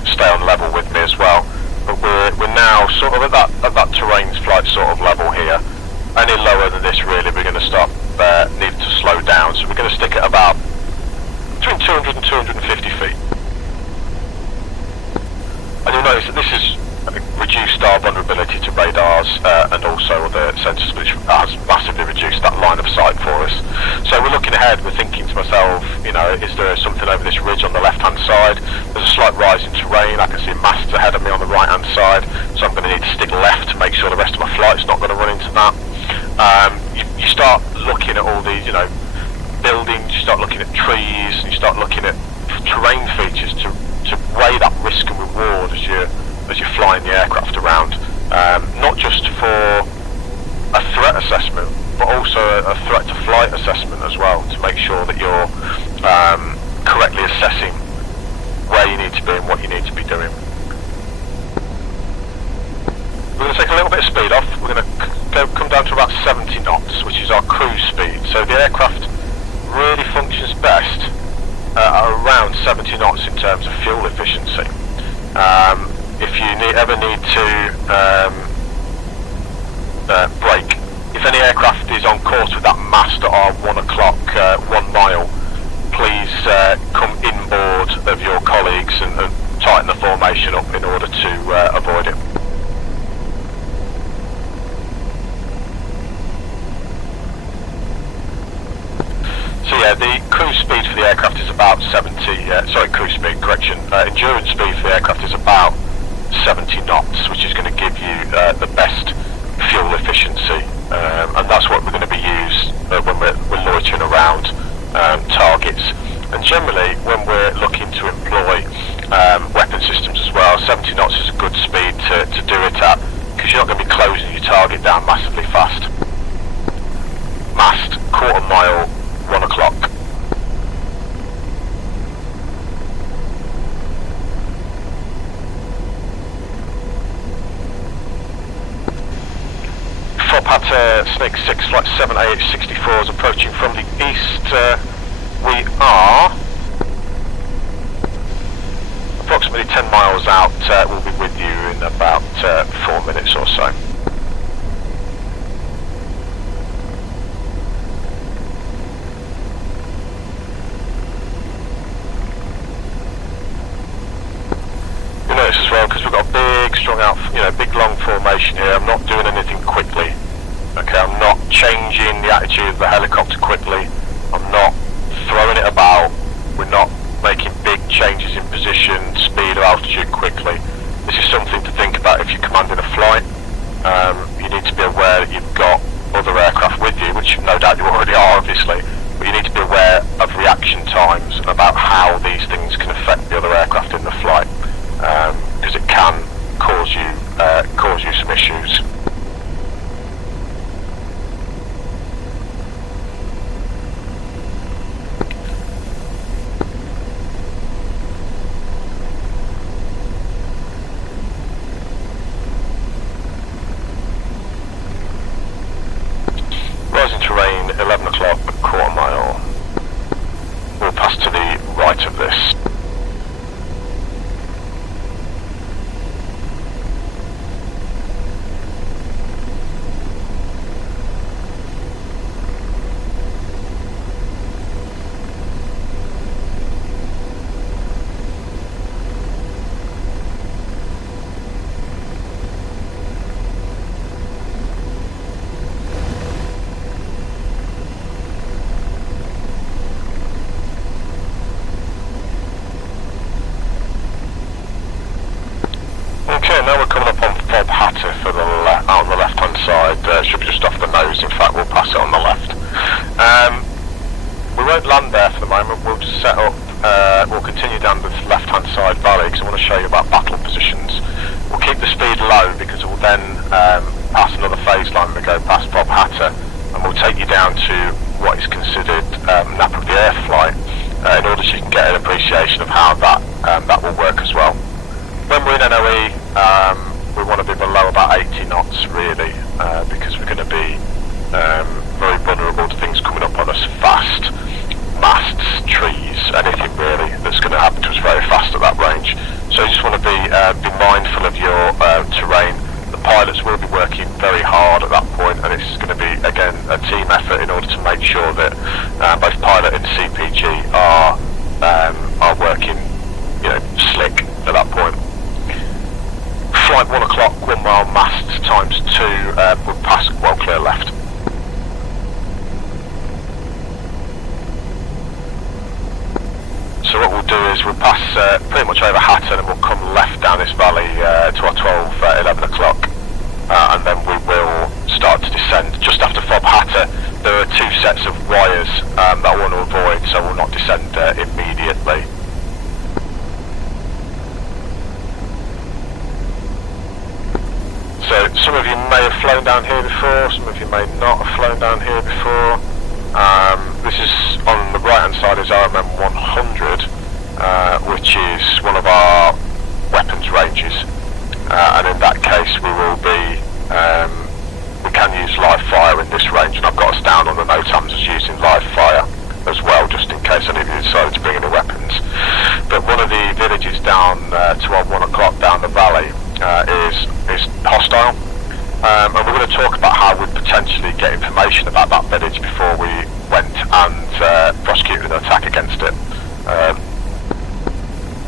stay on level with me as well. But we're now sort of at that terrain flight sort of level here. Any lower than this, really, we're going to start needing to slow down. So we're going to stick at about between 200 and 250 feet. And you'll notice that this is reduced our vulnerability to radars and also other sensors, which has massively reduced that line of sight for us. So we're looking ahead, we're thinking to myself, you know, is there something over this ridge on the left hand side? There's a slight rise in terrain, I can see masts ahead of me on the right hand side, so I'm going to need to stick left to make sure the rest of my flight's not going to run into that. You start looking at all these, you know, buildings, you start looking at trees, you start looking at terrain features to weigh that risk and reward as you're flying the aircraft around, not just for a threat assessment, but also a threat to flight assessment as well, to make sure that you're correctly assessing where you need to be and what you need to be doing. aircraft really functions best at around 70 knots in terms of fuel efficiency. If you ever need to brake, if any aircraft is on course with that mast at 1 o'clock, 1 mile, please come inboard of your colleagues and tighten the formation up in order to avoid it. So yeah, the cruise speed for the aircraft is about 70, endurance speed for the aircraft is about 70 knots, which is going to give you the best fuel efficiency, and that's what we're going to be used when we're loitering around targets. And generally, when we're looking to employ weapon systems as well, 70 knots is a good speed to do it at, because you're not going to be closing your target down massively fast. Mast, quarter mile, 1 o'clock. Hatta Snake 6 Flight 7 AH-64 is approaching from the east. We are approximately 10 miles out. We'll be with you in about 4 minutes or so. You notice as well, because we've got a big, strong out, big long formation here. I'm not doing anything quickly. Okay, I'm not changing the attitude of the helicopter quickly. I'm not throwing it about. We're not making big changes in position, speed or altitude quickly. This is something to think about if you're commanding a flight. You need to be aware that you've got other aircraft with you, which no doubt you already are, obviously. But you need to be aware of reaction times and about how these things can affect the other aircraft in the flight, because it can cause you some issues. Rising terrain, 11 o'clock, quarter mile. We'll pass to the right of this. Okay, now we're coming up on Hatta for the out on the left-hand side. Should be just off the nose. In fact, we'll pass it on the left. We won't land there for the moment. We'll just set up. We'll continue down the left-hand side valley because I want to show you about battle positions. We'll keep the speed low because we'll then pass another phase line and go past Hatta, and we'll take you down to what is considered nap of the air flight in order so you can get an appreciation of how that will work as well. When we're in NOE, we want to be below about 80 knots really, because we're going to be very vulnerable to things coming up on us fast. Masts, trees, anything really that's going to happen to us very fast at that range. So you just want to be mindful of your terrain. The pilots will be working very hard at that point, and it's going to be again a team effort in order to make sure that both pilot and CPG are working, slick at that point. Flight 1 o'clock, 1 mile mast times 2, we'll pass well clear left. So what we'll do is we'll pass pretty much over Hatta and we'll come left down this valley to our 11 o'clock, and then we will start to descend. Just after FOB Hatta there are 2 sets of wires that I want to avoid, so we'll not descend immediately. So some of you may have flown down here before, some of you may not have flown down here before. This is on the right hand side is RMM 100, which is one of our weapons ranges, and in that case we will be, we can use live fire in this range, and I've got us down on the NOTAMs as using live villages down to our 1 o'clock down the valley is hostile. And we're going to talk about how we'd potentially get information about that village before we went and prosecuted an attack against it.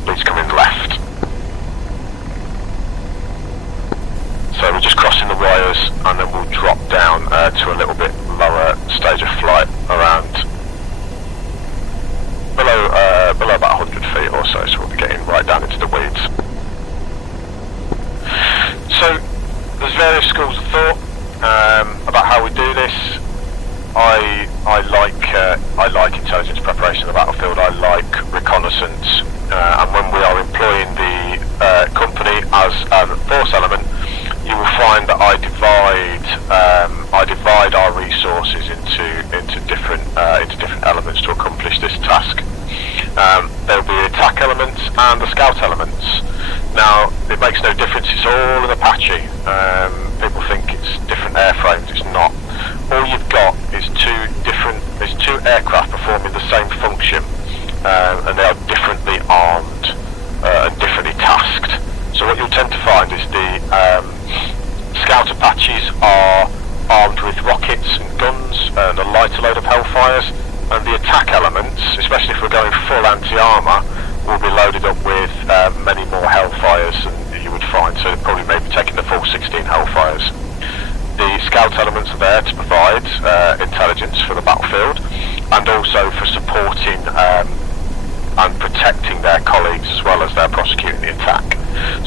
Please come in left. So we're just crossing the wires and then we'll drop down to a little bit lower stage of flight around below about 100 feet or so, so we'll be getting right down into the weeds. So there's various schools of thought about how we do this. I like intelligence preparation of the battlefield. I like reconnaissance, and when we are employing the company as a force element, you will find that I divide our resources into different elements to accomplish this task. There will be attack elements and the scout elements. Now, it makes no difference, it's all an Apache. People think it's different airframes, it's not. All you've got is two aircraft performing the same function, and they are differently armed and differently tasked. So what you'll tend to find is the scout Apaches are armed with rockets and guns and a lighter load of Hellfires, and the attack elements, especially if we're going full anti-armour, will be loaded up with many more Hellfires than you would find, so probably maybe taking the full 16 Hellfires. The scout elements are there to provide intelligence for the battlefield and also for supporting and protecting their colleagues as well as they're prosecuting the attack.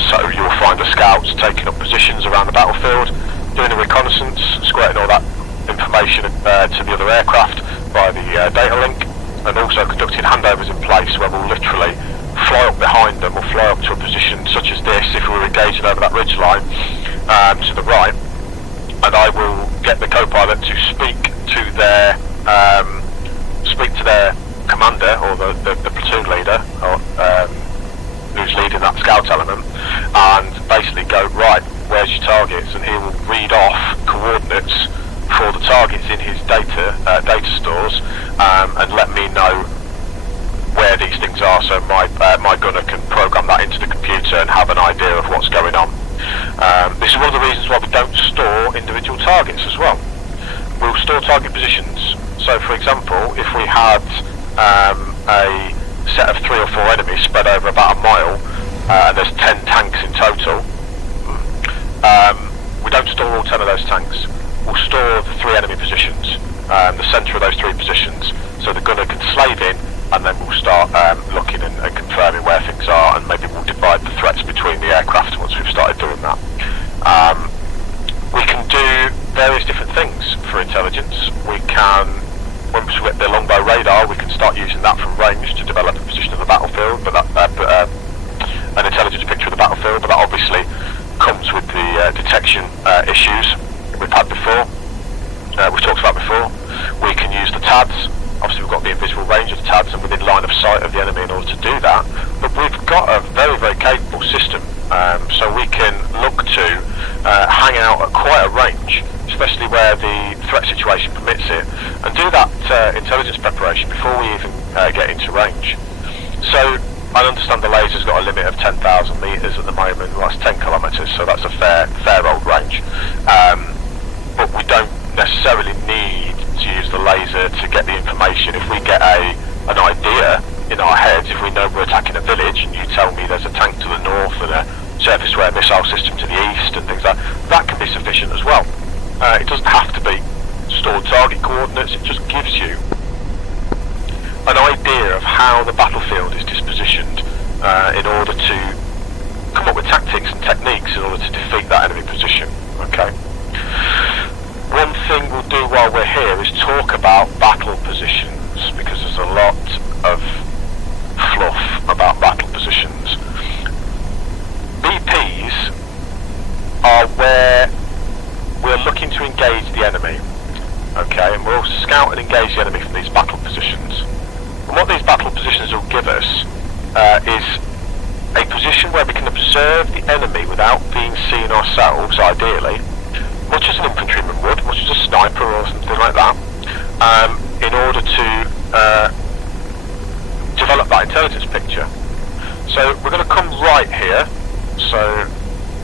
So you'll find the scouts taking up positions around the battlefield, doing a reconnaissance, squirting all that information to the other aircraft by the data link, and also conducting handovers in place where we'll literally fly up behind them or fly up to a position such as this if we were engaging over that ridge line to the right, and I will get the co-pilot to speak to their commander or the platoon leader or, who's leading that scout element, and basically go, right, where's your targets, and he will read off coordinates for the targets in his data stores and let me know where these things are, so my gunner can program that into the computer and have an idea of what's going on. This is one of the reasons why we don't store individual targets as well. We'll store target positions. So for example, if we had a set of 3 or 4 enemies spread over about a mile and there's 10 tanks in total, we don't store all 10 of those tanks. We'll store the 3 enemy positions, the centre of those 3 positions, so the gunner can slave in, and then we'll start looking and confirming where things are, and maybe we'll divide the threats between the aircraft once we've started doing that. We can do various different things for intelligence. We can, once we get the longbow radar, we can start using that from range to develop a position of the battlefield, but an intelligence picture of the battlefield, but that obviously comes with the detection issues we've had before, we've talked about before. We can use the TADs. Obviously we've got the invisible range of the TADs and within line of sight of the enemy in order to do that, but we've got a very, very capable system, so we can look to hang out at quite a range, especially where the threat situation permits it, and do that intelligence preparation before we even get into range. So I understand the laser's got a limit of 10,000 metres at the moment, well, that's 10 kilometres, so that's a fair old range. But we don't necessarily need to use the laser to get the information. If we get an idea in our heads, if we know we're attacking a village and you tell me there's a tank to the north and a surface-to-air missile system to the east and things like that, that can be sufficient as well. It doesn't have to be stored target coordinates, it just gives you an idea of how the battlefield is dispositioned in order to come up with tactics and techniques in order to defeat that enemy position. Okay. One thing we'll do while we're here is talk about battle positions, because there's a lot of fluff about battle positions. BPs are where we're looking to engage the enemy, okay, and we'll also scout and engage the enemy from these battle positions. And what these battle positions will give us is a position where we can observe the enemy without being seen ourselves, ideally, much as an infantryman would, much as a sniper or something like that, in order to develop that intelligence picture. So we're going to come right here. So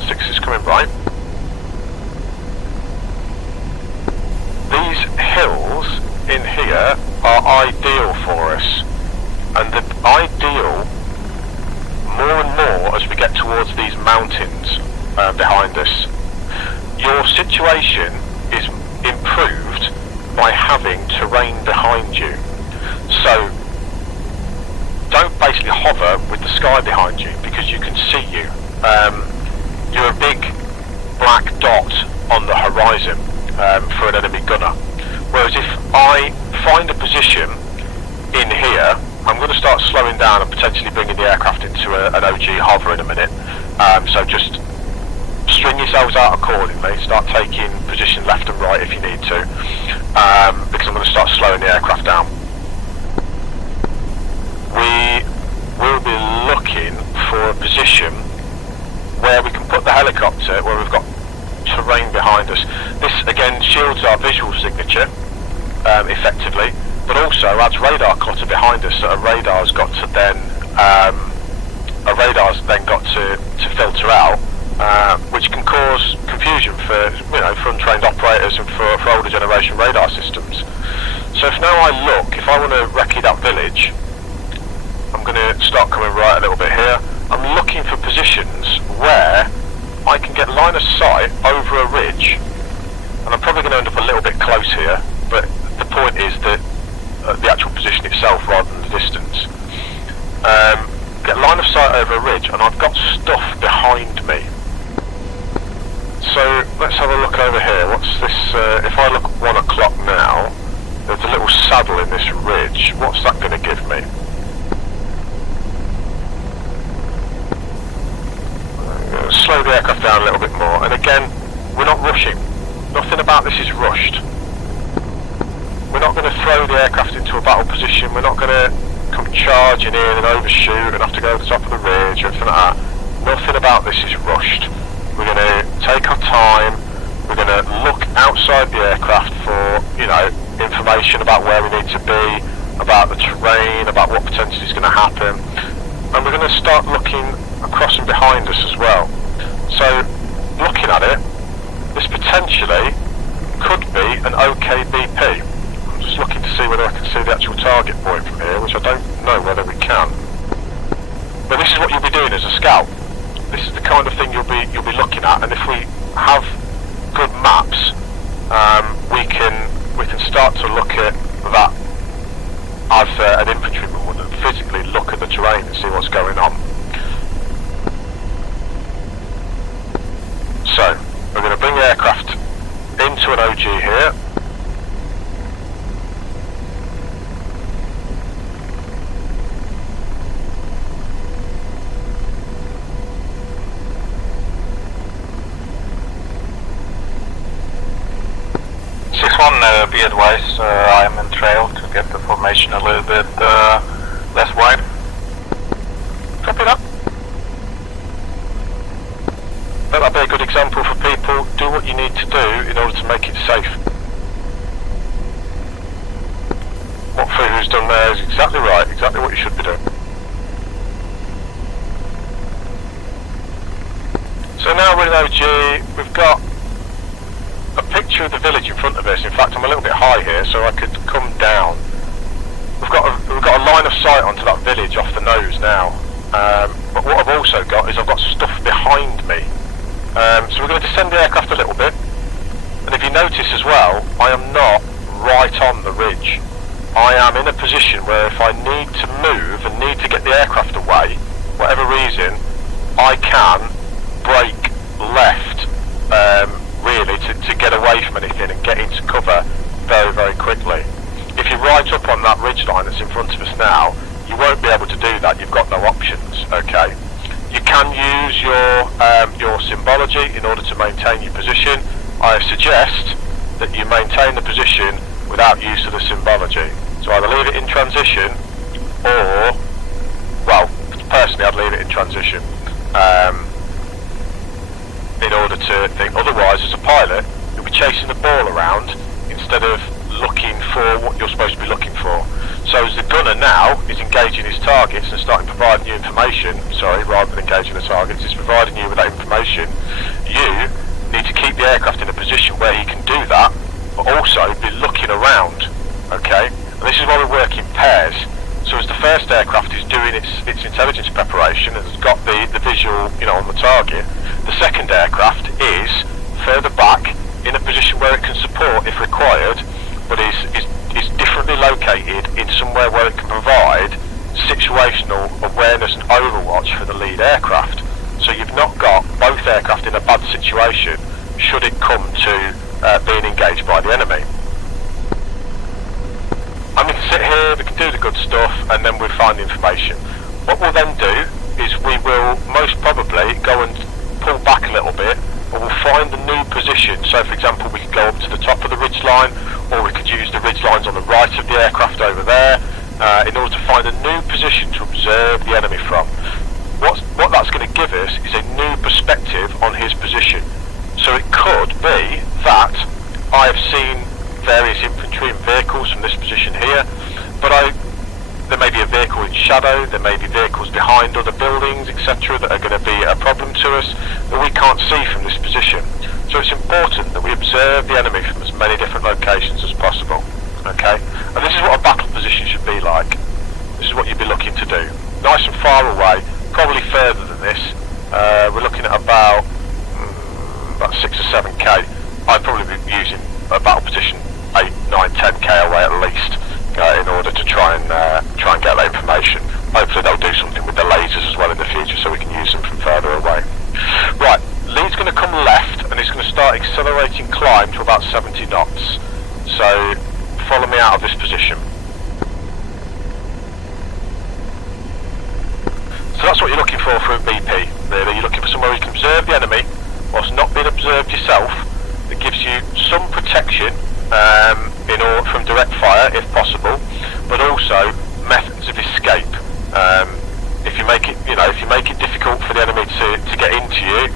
6 is coming right. These hills in here are ideal for us, and the ideal more and more as we get towards these mountains behind us. Your situation is improved by having terrain behind you. So don't basically hover with the sky behind you, because you can see you. You're a big black dot on the horizon for an enemy gunner. Whereas if I find a position in here, I'm going to start slowing down and potentially bringing the aircraft into an OG hover in a minute. So just string yourselves out accordingly, start taking position left and right if you need to, because I'm going to start slowing the aircraft down. We will be looking for a position where we can put the helicopter, where we've got terrain behind us. This again shields our visual signature effectively, but also adds radar clutter behind us, so a radar's then got to filter out, which can cause confusion for untrained operators and for older generation radar systems. So if now I look, if I want to recce that village, I'm going to start coming right a little bit here. I'm looking for positions where I can get line of sight over a ridge, and I'm probably going to end up a little bit close here, but the point is that the actual position itself rather than the distance. Get line of sight over a ridge, and I've got stuff behind me. So let's have a look over here. What's this? If I look 1 o'clock now, there's a little saddle in this ridge. What's that going to give me? Slow the aircraft down a little bit more, and again, we're not rushing. Nothing about this is rushed. We're not going to throw the aircraft into a battle position. We're not going to come charging in and overshoot and have to go to the top of the ridge or anything like that. Nothing about this is rushed. We're going to take our time. We're going to look outside the aircraft for, information about where we need to be, about the terrain, about what potentially is going to happen, and we're going to start looking across and behind us as well. So, looking at it, this potentially could be an OK BP. I'm just looking to see whether I can see the actual target point from here, which I don't know whether we can. But this is what you'll be doing as a scout. This is the kind of thing you'll be looking at, and if we have good maps, we can start to look at that as an infantryman would, and physically look at the terrain and see what's going on. So, we're going to bring the aircraft into an OG here. Be advised, I am in trail to get the formation a little bit less wide. Copy that. That'll be a good example for people. Do what you need to do in order to make it safe. What Fuhu's done there is exactly right, exactly what you should be doing. So now we're in OG, we've got a picture of the village in front of us. In fact, I'm a little bit high here, so I could come down. We've got a line of sight onto that village off the nose now. But what I've also got is I've got stuff behind me. So we're going to descend the aircraft a little bit. And if you notice as well, I am not right on the ridge. I am in a position where if I need to move and need to get the aircraft away, whatever reason, I can brake left. Really, to get away from anything and get into cover very, very quickly. If you're right up on that ridge line that's in front of us now, you won't be able to do that. You've got no options, okay? You can use your symbology in order to maintain your position. I suggest that you maintain the position without use of the symbology. So either leave it in transition or, well, personally I'd leave it in transition. In order to think, otherwise as a pilot you'll be chasing the ball around instead of looking for what you're supposed to be looking for. So as the gunner now is engaging his targets and starting providing you information, rather than engaging the targets, is providing you with that information, you need to keep the aircraft in a position where he can do that, but also be looking around, okay? And this is why we work in pairs. So as the first aircraft is doing its intelligence preparation and has got the visual, on the target, the second aircraft is further back in a position where it can support if required, but is differently located in somewhere where it can provide situational awareness and overwatch for the lead aircraft. So you've not got both aircraft in a bad situation should it come to being engaged by the enemy. And we can sit here, we can do the good stuff, and then we'll find the information. What we'll then do is we will most probably go and pull back a little bit, or we'll find the new position. So for example, we could go up to the top of the ridge line, or we could use the ridge lines on the right of the aircraft over there, in order to find a new position to observe the enemy from. What that's going to give us is a new perspective on his position. So it could be that I have seen various infantry and vehicles from this position here, but there may be a vehicle in shadow, there may be vehicles behind other buildings, etc., that are going to be a problem to us that we can't see from this position. So it's important that we observe the enemy from as many different locations as possible, okay? And this is what a battle position should be like. This is what you'd be looking to do. Nice and far away, probably further than this. We're looking at about 6 or 7k. I'd probably be using a battle position 8, 9, 10k away at least, in order to try and get that information. Hopefully they'll do something with the lasers as well in the future so we can use them from further away. Right, lead's going to come left and it's going to start accelerating climb to about 70 knots. So follow me out of this position. So that's what you're looking for a BP, really. You're looking for somewhere you can observe the enemy whilst not being observed yourself, that gives you some protection from direct fire if possible, but also methods of escape. If you make it difficult for the enemy to get into you,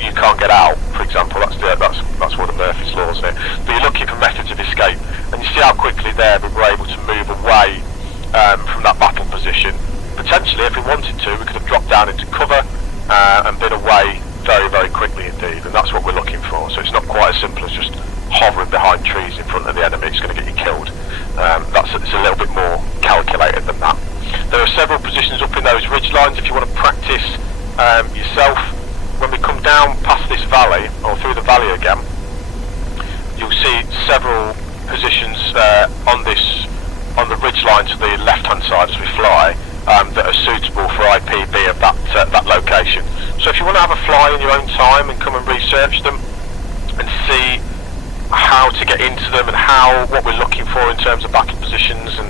you can't get out, for example. That's one of Murphy's laws, isn't it? But you're looking for methods of escape, and you see how quickly there we were able to move away from that battle position. Potentially, if we wanted to, we could have dropped down into cover and been away very, very quickly indeed, and that's what we're looking for. So it's not quite as simple as just hovering behind trees in front of the enemy. It's going to get you killed. It's a little bit more calculated than that. There are several positions up in those ridge lines if you want to practice yourself. When we come down past this valley, or through the valley again, you'll see several positions on the ridge line to the left-hand side as we fly, that are suitable for IPB of that location. So if you want to have a fly in your own time and come and research them and see how to get into them and what we're looking for in terms of battle positions, and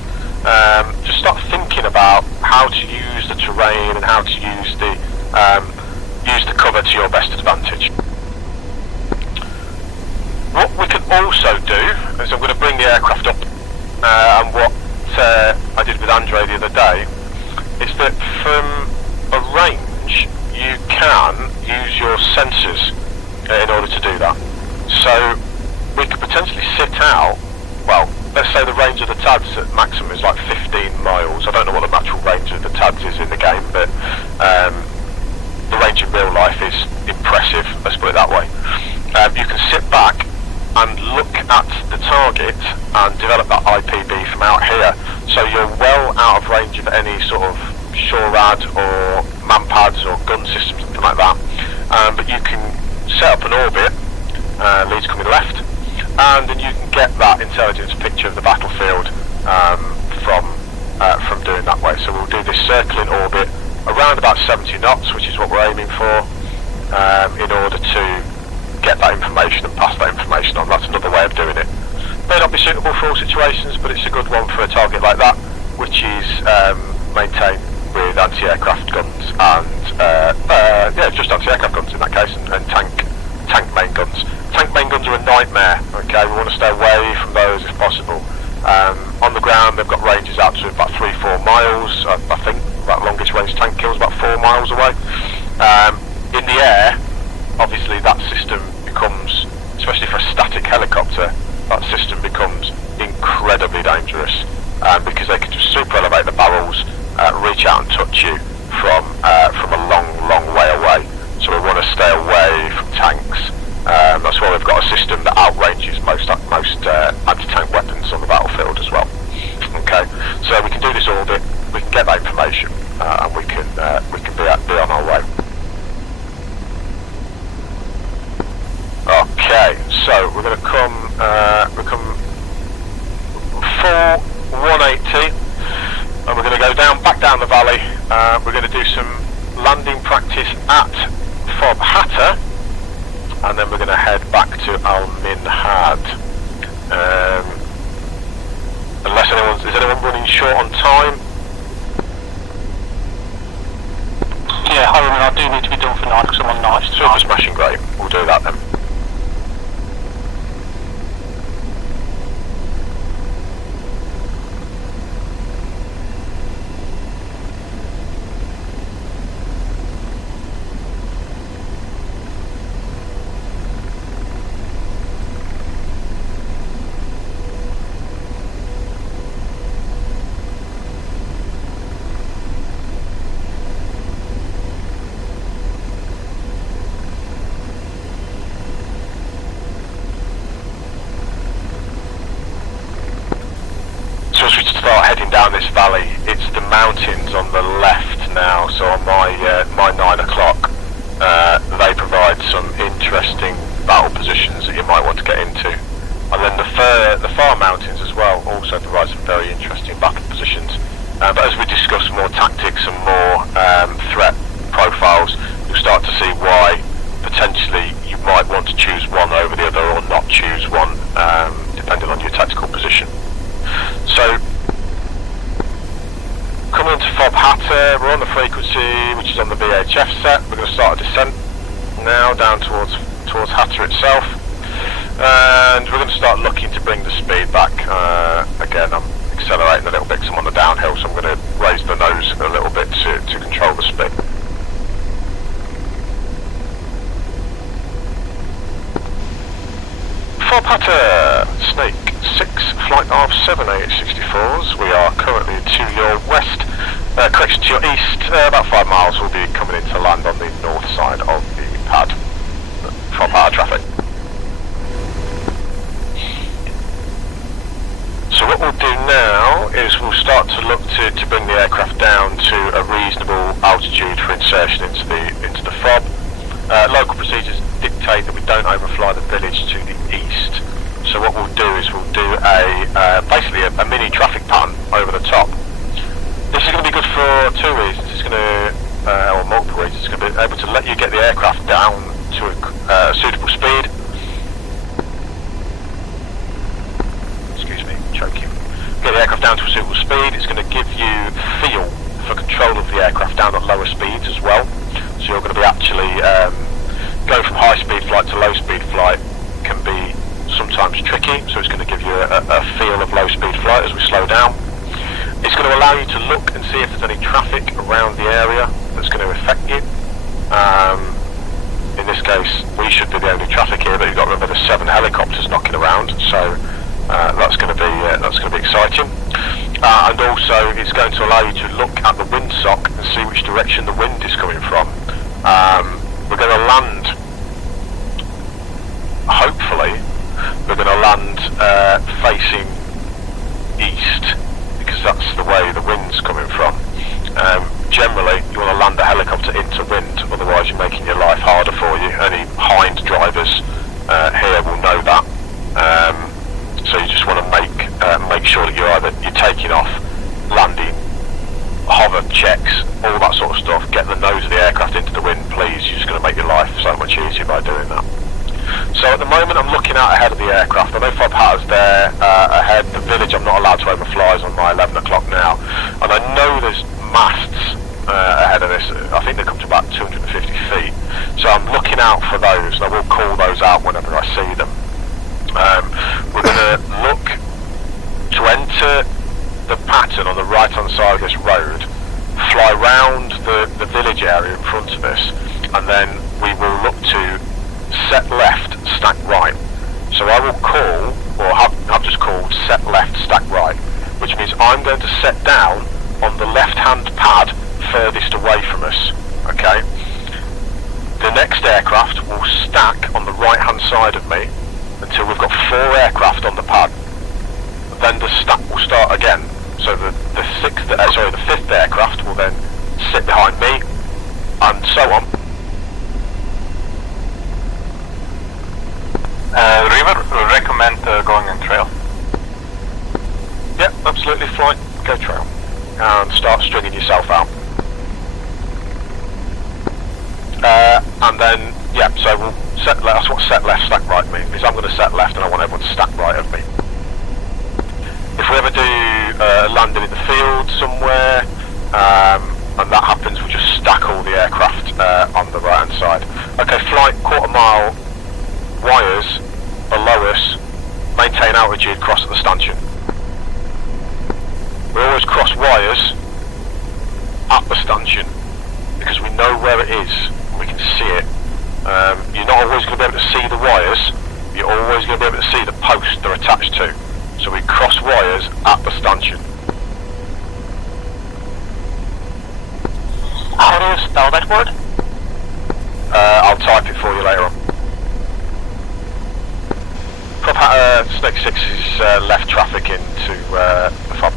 just start thinking about how to use the terrain and how to use the cover to your best advantage. What we can also do is I'm going to bring the aircraft up, and what I did with Andre the other day is that from a range you can use your sensors in order to do that. So we could potentially sit out, well, let's say the range of the TADs at maximum is like 15 miles. I don't know what the natural range of the TADs is in the game, but the range in real life is impressive, let's put it that way. You can sit back and look at the target and develop that IPB from out here. So you're well out of range of any sort of SHORAD or manpads or gun system, something like that. But you can set up an orbit, leads coming left, and then you can get that intelligence picture of the battlefield from doing that way. So we'll do this circling orbit around about 70 knots, which is what we're aiming for, in order to get that information and pass that information on. That's another way of doing it. May not be suitable for all situations, but it's a good one for a target like that, which is maintained with anti-aircraft guns and just anti-aircraft guns in that case, and tank main guns. Tank main guns are a nightmare. Okay, we want to stay away from those if possible. On the ground, they've got ranges out to about 3-4 miles. I think that longest range tank kill is about 4 miles away. In the air, obviously that system becomes, especially for a static helicopter, that system becomes incredibly dangerous. because they can just super elevate the barrels, reach out and touch you from a long way away. So we want to stay away from tanks. That's why we've got a system that outranges most anti-tank weapons on the battlefield as well. Okay, so we can do this orbit, we can get that information, and we can be on our way. Okay, so we're going to come full 180, and we're going to go back down the valley. We're going to do some landing practice at FOB Hatta, and then we're going to head back to Minhad. Unless is anyone running short on time? Yeah, I do need to be done for night because I'm on night. Super smashing great. We'll do that then. Down this valley, it's the mountains on the left now. So on my 9 o'clock, they provide some interesting battle positions that you might want to get into, and then the far mountains as well also provide some very interesting battle positions. But as we discuss more tactics and more threat profiles, you'll start to see why potentially you might want to choose one over the other or not choose one, depending on your tactical position. So coming into FOB Hatta, we're on the frequency which is on the VHF set. We're going to start a descent now down towards Hatta itself, and we're going to start looking to bring the speed back. Again, I'm accelerating a little bit because I'm on the downhill, so I'm going to raise the nose a little bit to control the speed. FOB Hatta, Snake 6, flight of 7 AH-64s. We are currently to your west, correction, to your east, about 5 miles. We'll be coming in to land on the north side of the pad, FOB Hatta traffic. So what we'll do now is we'll start to look to bring the aircraft down to a reasonable altitude for insertion into the FOB. Local procedures dictate that we don't overfly the village to the east. So what we'll do is we'll do basically a mini traffic pattern over the top. This is going to be good for two reasons. It's going to, or multiple reasons. It's going to be able to let you get the aircraft down to a suitable speed. Excuse me, choking. Get the aircraft down to a suitable speed. It's going to give you feel for control of the aircraft down at lower speeds as well. So you're going to be actually going from high speed flight to low speed flight can be sometimes tricky, so it's going to give you a feel of low speed flight as we slow down. It's going to allow you to look and see if there's any traffic around the area that's going to affect you. In this case, we should be the only traffic here, but you've got to remember there's 7 helicopters knocking around, so that's going to be exciting. And also, it's going to allow you to look at the windsock and see which direction the wind is coming from. We're going to land, hopefully, we're going to land facing east, because that's the way the wind's coming from. Generally, you want to land the helicopter into wind, otherwise you're making your life harder for you. Any hind drivers here will know that. So you just want to make sure that you're taking off, landing, hover checks, all that sort of stuff. Get the nose of the aircraft into the wind, please. You're just going to make your life so much easier by doing that. So at the moment I'm looking out ahead of the aircraft. I know FOB Hatta's there ahead. The village I'm not allowed to overfly is on my 11 o'clock now. And I know there's masts ahead of this. I think they come to about 250 feet. So I'm looking out for those, and I will call those out whenever I see them. We're going to look to enter the pattern on the right hand side of this road, fly round the village area in front of us, and then we will look to set left, stack right. So I will call, or have just called set left, stack right. which means I'm going to set down on the left-hand pad furthest away from us, okay? The next aircraft will stack on the right-hand side of me until we've got 4 aircraft on the pad. Then the stack will start again. So the 5th aircraft will then sit behind me, and so on. Reaver, recommend going in trail. Yep, absolutely, flight, go trail. And start stringing yourself out. And then, yeah, so we'll set left, that's what set left, stack right means, because I'm going to set left and I want everyone to stack right of me. If we ever do landing in the field somewhere, and that happens, we'll just stack all the aircraft on the right hand side. Okay, flight, quarter mile, wires below us, maintain altitude, cross at the stanchion. We always cross wires at the stanchion because we know where it is and we can see it. You're not always going to be able to see the wires, you're always going to be able to see the post they're attached to. So we cross wires at the stanchion. How do you spell that word? I'll type it for you later on. Snake 6 is left traffic into the FOB.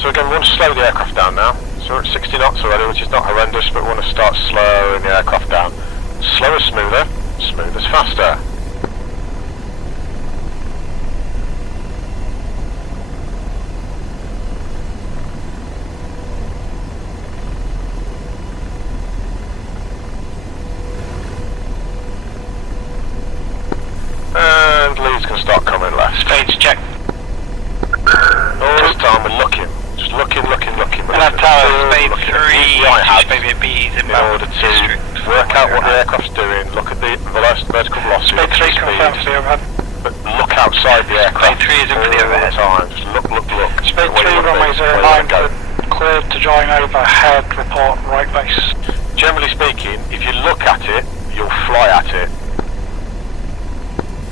So again, we want to slow the aircraft down now. So we're at 60 knots already, which is not horrendous, but we want to start slowing the aircraft down. Slower, smoother, smooth is faster. And lead's going to start coming left. Stage check. All this time we're looking. Just looking. And that tower, spade 3, maybe a B in order to work out what the aircraft's doing, look at the vertical velocity, Spade 3 confirmed for the overhead. but look outside the aircraft. Spade 3 is in for the all overhead. time. Just look. Spade 3, Where you runway wanna be, 09, where you wanna good. Cleared to join overhead, report right base. Generally speaking, if you look at it, you'll fly at it.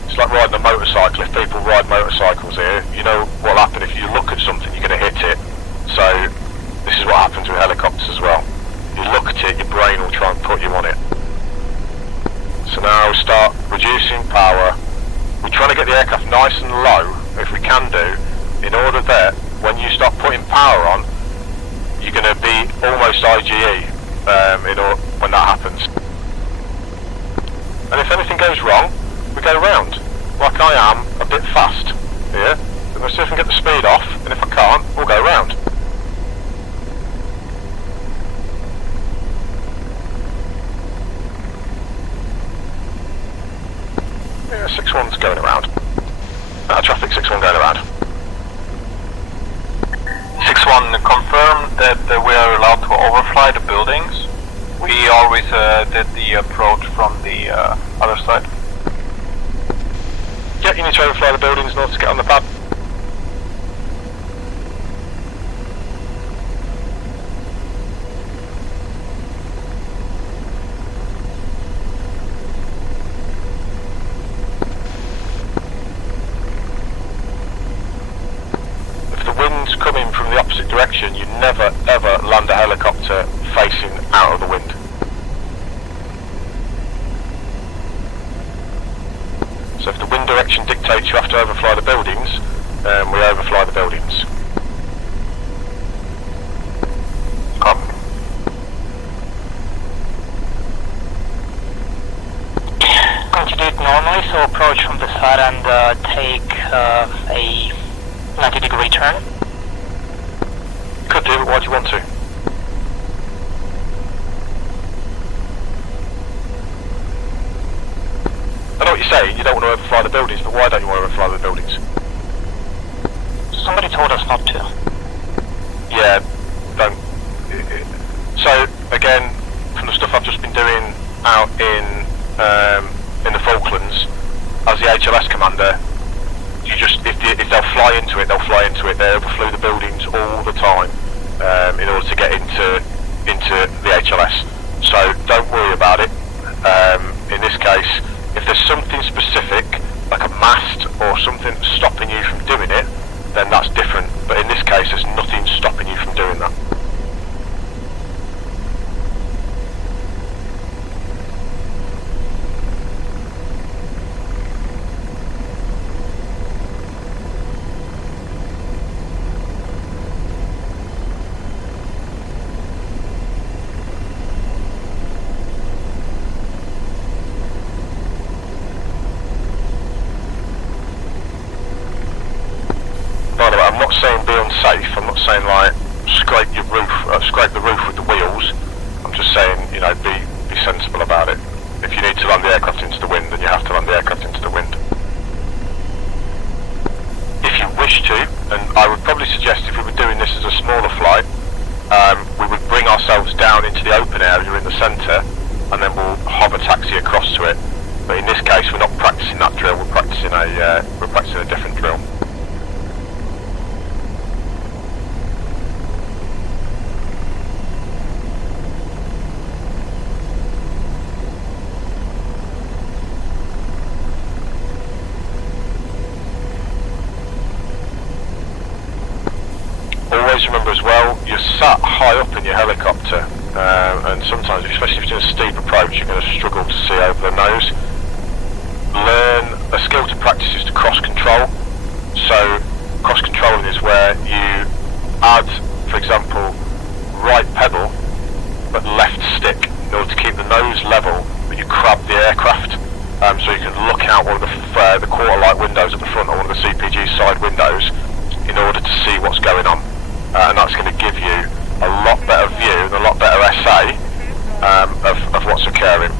It's like riding a motorcycle. If people ride motorcycles here, you know what'll happen if you look at something, you're going to hit it. So this is what happens with helicopters as well. You look at it, your brain will try and put you on it. So now we start reducing power. We're trying to get the aircraft nice and low, if we can do, in order that when you start putting power on, you're going to be almost IGE when that happens. And if anything goes wrong, we go round. Like I am, a bit fast here. I'm going to see if I can get the speed off, and if I can't, we'll go round. Yeah, 6-1's going around. Traffic 6-1 going around. 6-1 confirmed that we are allowed to overfly the buildings. We always did the approach from the other side. Yeah, you need to overfly the buildings in order to get on the pad. If the wind's coming from the opposite direction, you never ever land a helicopter facing out of the wind. So if the wind direction dictates you have to overfly the buildings, we overfly the buildings. Copy. Going to do it normally, so approach from the side and take a 90-degree turn. Could do, but why do you want to? I know what you're saying, you don't want to overfly the buildings, but why don't you want to overfly the buildings? Somebody told us not to. Yeah, don't. So, again, from the stuff I've just been doing out in the Falklands, as the HLS commander, you just, if they'll fly into it, they'll fly into it. They overflew the buildings all the time in order to get into the HLS. So don't worry about it. In this case, if if there's something specific, like a mast or something stopping you from doing it, then that's different. But in this case, there's nothing stopping you from doing that. I'm not saying like scrape the roof with the wheels. I'm just saying, you know, be sensible about it. If you need to land the aircraft into the wind, then you have to land the aircraft into the wind. If you wish to, and I would probably suggest if we were doing this as a smaller flight, we would bring ourselves down into the open area in the centre, and then we'll hover taxi across to it. But in this case, we're not practicing that drill. We're practicing a different drill. Always remember as well, you're sat high up in your helicopter, and sometimes, especially if you're doing a steep approach, you're going to struggle to see over the nose. Learn a skill to practice is to cross control. So cross controlling is where you add, for example, right pedal but left stick in order to keep the nose level, but you crab the aircraft. So you can look out one of the quarter light windows at the front or one of the CPG side windows in order to see what's going on. And that's going to give you a lot better view and a lot better SA of what's occurring.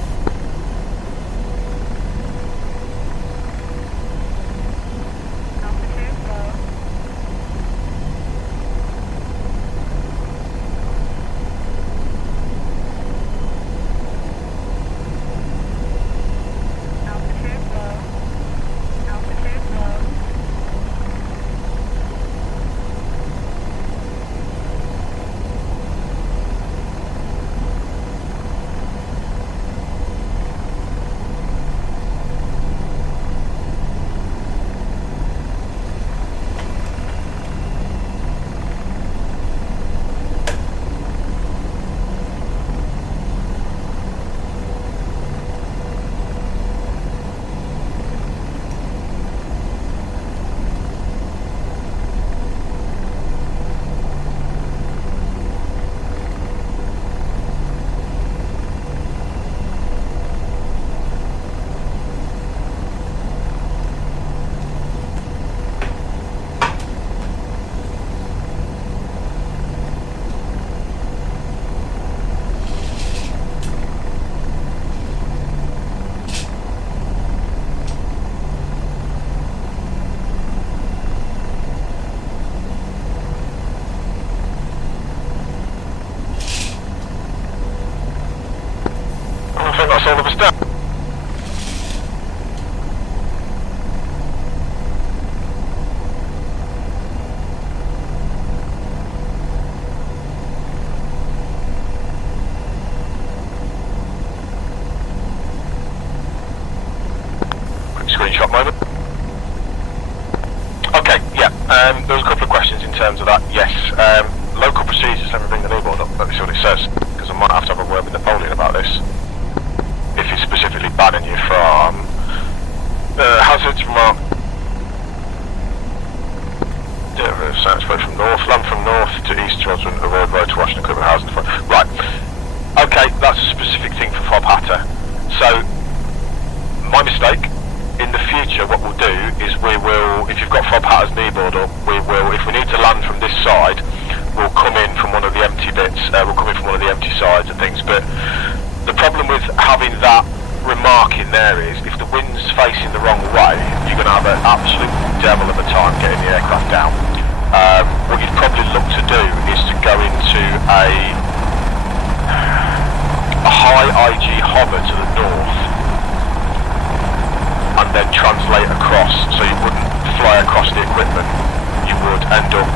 That's all of us done. Quick screenshot moment. Okay, yeah, there was a couple of questions in terms of that. Yes, local procedures, let me bring the kneeboard up, let me see what it says, because I might have to have a word with Napoleon about this. If it's specifically banning you from hazards marked from north, land from north to east towards avoid road to Washington equipment housing. Right, okay, that's a specific thing for FOB Hatta. So, my mistake. In the future, what we'll do is we will, if you've got FOB Hatta's kneeboard up, we will, if we need to land from this side, we'll come in from one of the empty bits, we'll come in from one of the empty sides and things, but the problem with having that remark in there is, if the wind's facing the wrong way, you're going to have an absolute devil of a time getting the aircraft down. What you'd probably look to do is to go into a high IG hover to the north, and then translate across, so you wouldn't fly across the equipment. You would end up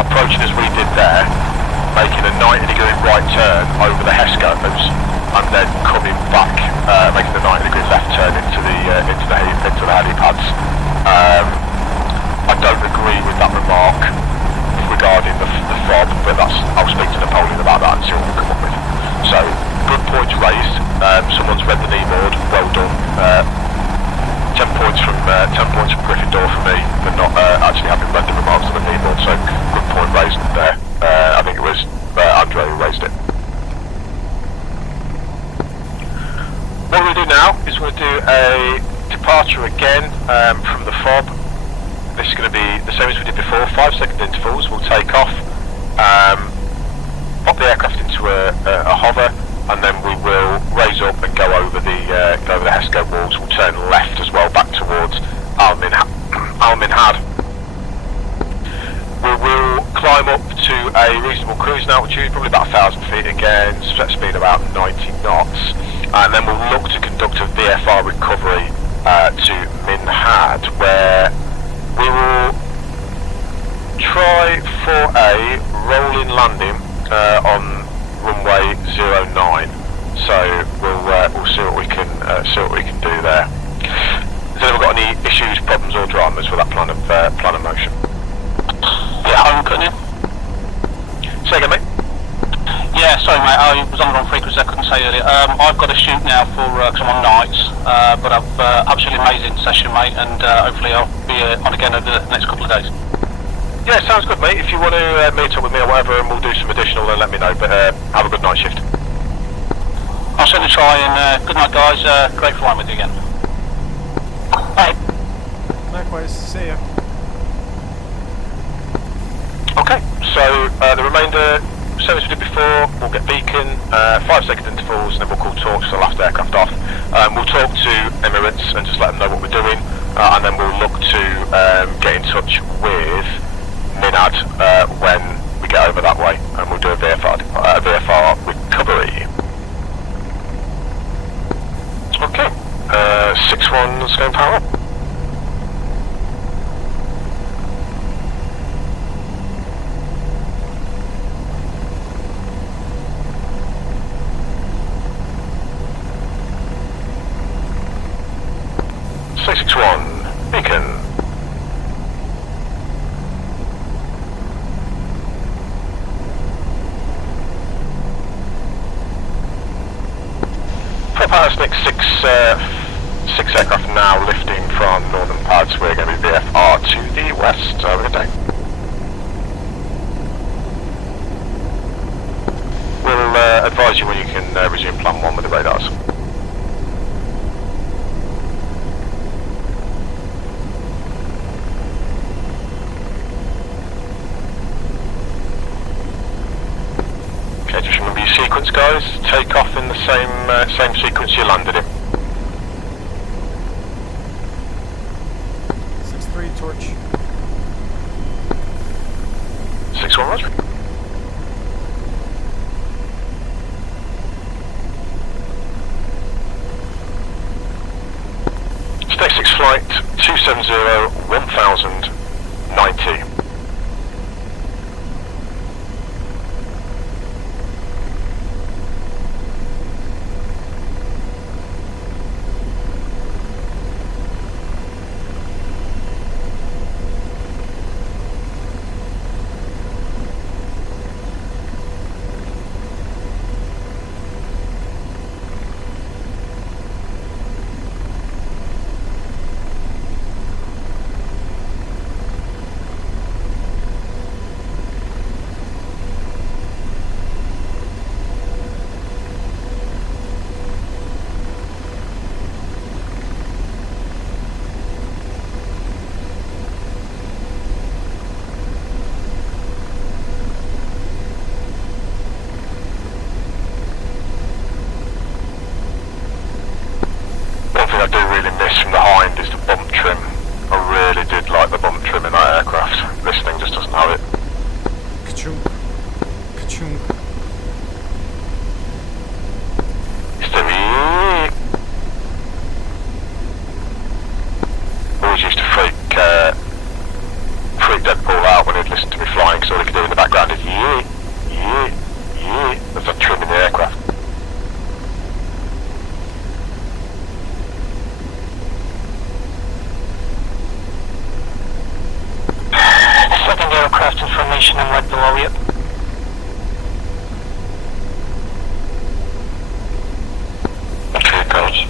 approaching as we did there, making a 90-degree right turn over the HESCOs, and then coming back, making the 90-degree left turn into the helipads. I don't agree with that remark regarding the fob, but I'll speak to Napoleon about that and see what we come up with. So, good points raised. Someone's read the knee board. Well done. 10 points from Gryffindor for me, but not actually having read the remarks on the knee board. So, good point raised there. I think it was Andre who raised it. What we'll do now is we'll do a departure again from the fob. This is going to be the same as we did before, 5-second intervals. We'll take off, pop the aircraft into a hover, and then we will raise up and go over the Hesco walls. We'll turn left as well, back towards Al Minhad. We will climb up to a reasonable cruising altitude, probably about 1,000 feet again, set speed about 90 knots, and then we'll look to conduct a VFR recovery to Minhad, where we will try for a rolling landing on runway 09. So we'll see what we can do there. Has anyone got any issues, problems, or dramas with that plan of motion? Yeah, home cutting. Say again, mate. Yeah, sorry mate, I was on the wrong frequency, I couldn't say earlier. I've got to shoot now because I'm on nights, but I've absolutely amazing session, mate, and hopefully I'll be on again over the next couple of days. Yeah, sounds good, mate. If you want to meet up with me or whatever, and we'll do some additional, then let me know, but have a good night shift. I'll certainly try, and good night guys, great flying with you again. Bye. Likewise, see ya. Okay, so the remainder, same as we did before, we'll get beacon, 5-second intervals, and then we'll call torch to the last aircraft off. We'll talk to Emirates and just let them know what we're doing, and then we'll look to get in touch with Minhad when we get over that way, and we'll do a VFR recovery. Okay, 6-1's going power up. Beacon. Peraparation 6 aircraft now lifting from northern pads. We're going to be VFR to the west. Have a good day. We'll advise you when you can resume plan 1 with the radars. Just remember your sequence, guys. Take off in the same sequence you landed in. 6-3 torch. 6-1 Roger. Stay 6 flight 270 1090. I do really miss from behind is the bump trim. I really did like the bump trim in that aircraft. This thing just doesn't have it. Ka-chunk. Ka-chunk. Always used to freak Deadpool out when he'd listen to me flying, because all he could do in the background is yeah. There's a trim in the aircraft. formation, I'm right below you. Okay, coach.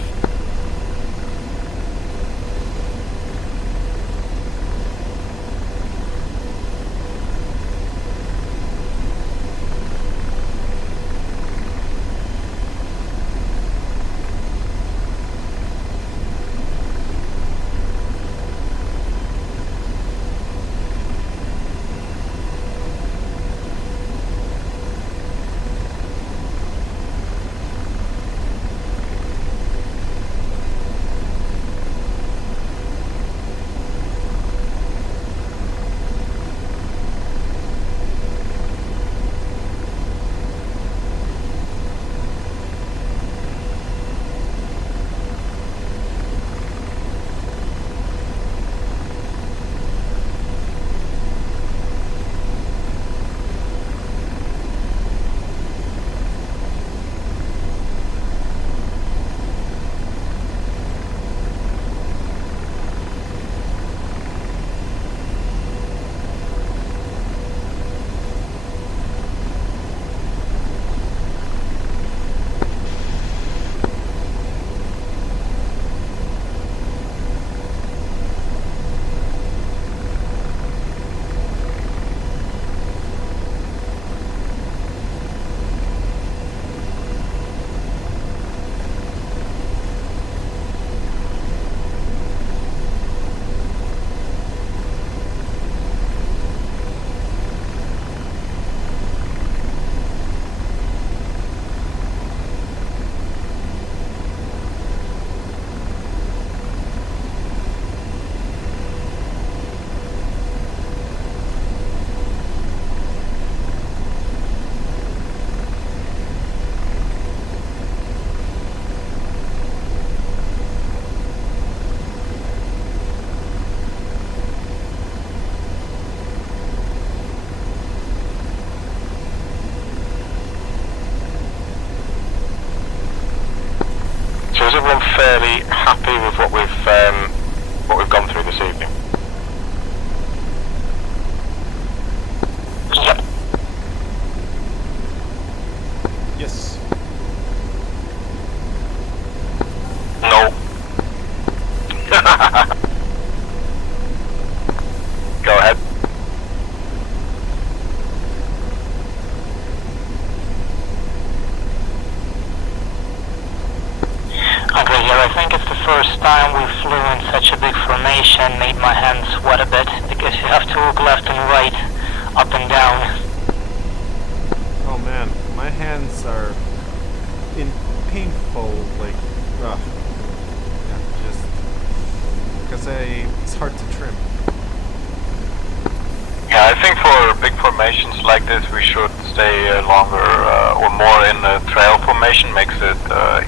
Fairly happy with what we've gone through this evening. Yep. Yes. No. Go ahead. Okay, here I think it's the first time we flew in such a big formation, made my hands sweat a bit, because you have to look left and right, up and down. Oh man, my hands are in painful, like, yeah, just because it's hard to trim. Yeah, I think for big formations like this, we should stay longer or more in a trail formation. Makes it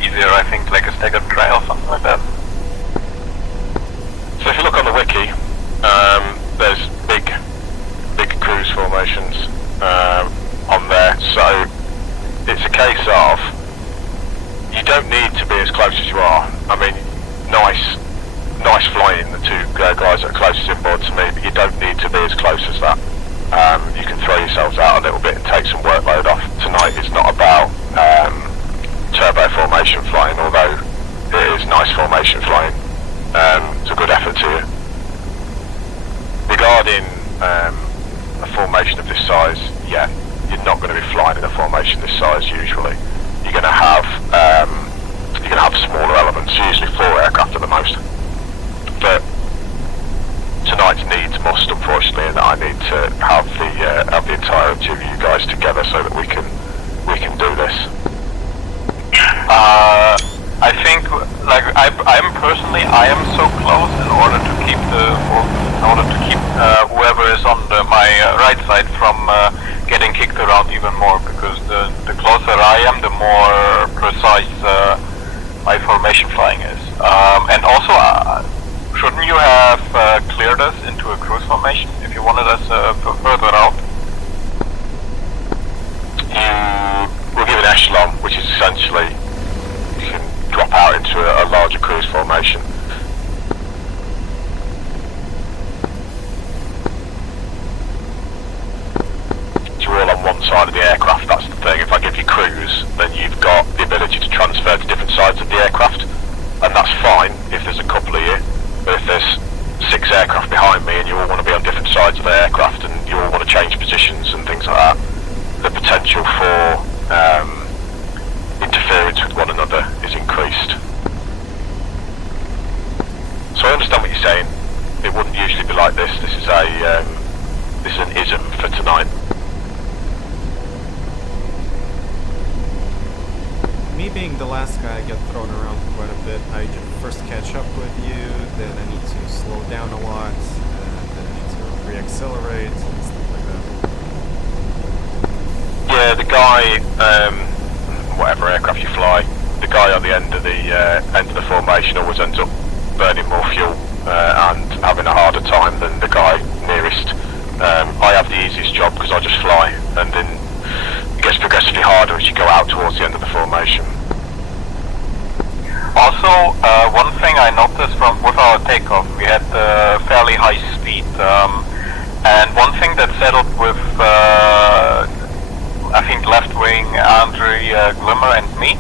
easier, I think, like a staggered trail, something like that. So if you look on the wiki, there's big cruise formations on there. So it's a case of you don't need to be as close as you are. I mean, nice flying, the two guys that are closest inboard to me, but you don't need to be as close as that. You can throw yourselves out a little bit and take some workload off. Tonight it's not about turbo formation flying, although it is nice formation flying. It's a good effort to you. Regarding a formation of this size, yeah, you're not going to be flying in a formation this size usually. You're going to have smaller elements, usually 4 aircraft at the most. But tonight's needs must, unfortunately, and I need to have the entirety of you guys together so that we can do this. I think, like, I am so close in order to keep whoever is on my right side from getting kicked around even more, because the closer I am, the more precise my formation flying is. And also, shouldn't you have cleared us into a cruise formation if you wanted us further out? You will give an echelon, which is essentially you can drop out into a larger cruise formation. front side of the aircraft. That's the thing. If I give you cruise, then you've got the ability to transfer to different sides of the aircraft, and that's fine if there's a couple of you. But if there's 6 aircraft behind me and you all want to be on different sides of the aircraft and you all want to change positions and things like that, the potential for interference with one another is increased. So I understand what you're saying. It wouldn't usually be like this. This is an ism for tonight. Me being the last guy, I get thrown around quite a bit. I first catch up with you, then I need to slow down a lot, then I need to re-accelerate and stuff like that. Yeah, the guy, whatever aircraft you fly, the guy on the end of the formation always ends up burning more fuel and having a harder time than the guy nearest. I have the easiest job because I just fly, and then it gets progressively harder as you go out towards the end of the formation. Also, one thing I noticed with our takeoff, we had fairly high speed, and one thing that settled with, I think, left wing Andre, Glimmer and me,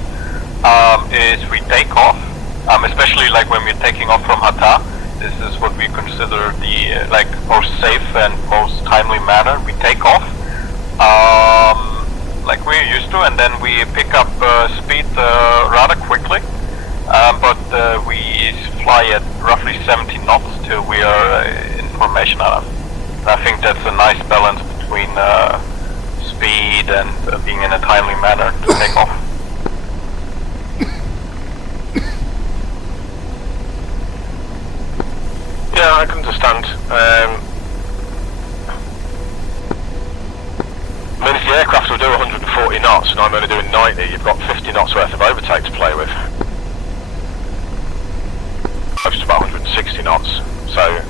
is we take off, especially like when we're taking off from Hatta. This is what we consider the most safe and most timely manner. We take off, like we're used to, and then we pick up speed rather quickly. But we fly at roughly 70 knots till we are in formation out of. I think that's a nice balance between speed and being in a timely manner to take off. Yeah, I can understand. I mean, if the aircraft will do 140 knots and I'm only doing 90, you've got 50 knots worth of overtake to play with. Close to about 160 knots. So,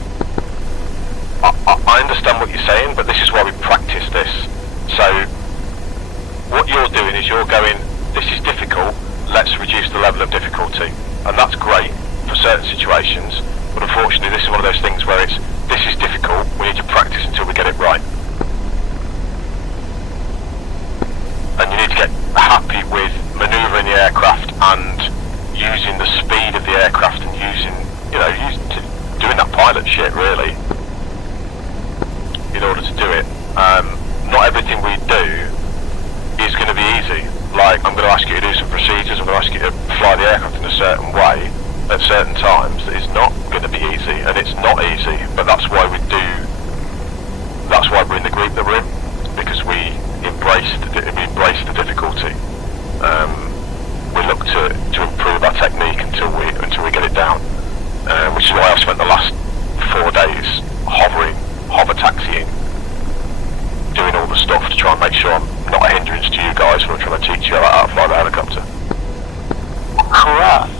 I understand what you're saying, but this is why we practice this. So, what you're doing is you're going, this is difficult, let's reduce the level of difficulty. And that's great for certain situations. But unfortunately, this is one of those things where this is difficult, we need to practice until we get it right. And you need to get happy with manoeuvring the aircraft and using the speed of the aircraft and doing that pilot shit, really, in order to do it. Not everything we do is going to be easy. Like, I'm going to ask you to do some procedures, I'm going to ask you to fly the aircraft in a certain way at certain times. That is not going to be easy, and it's not easy, but that's why we're in the group that we're in, because we embrace the difficulty. We look to improve our technique until we get it down, which is why I've spent the last 4 days hover taxiing, doing all the stuff to try and make sure I'm not a hindrance to you guys when I'm trying to teach you how to fly the helicopter. Correct.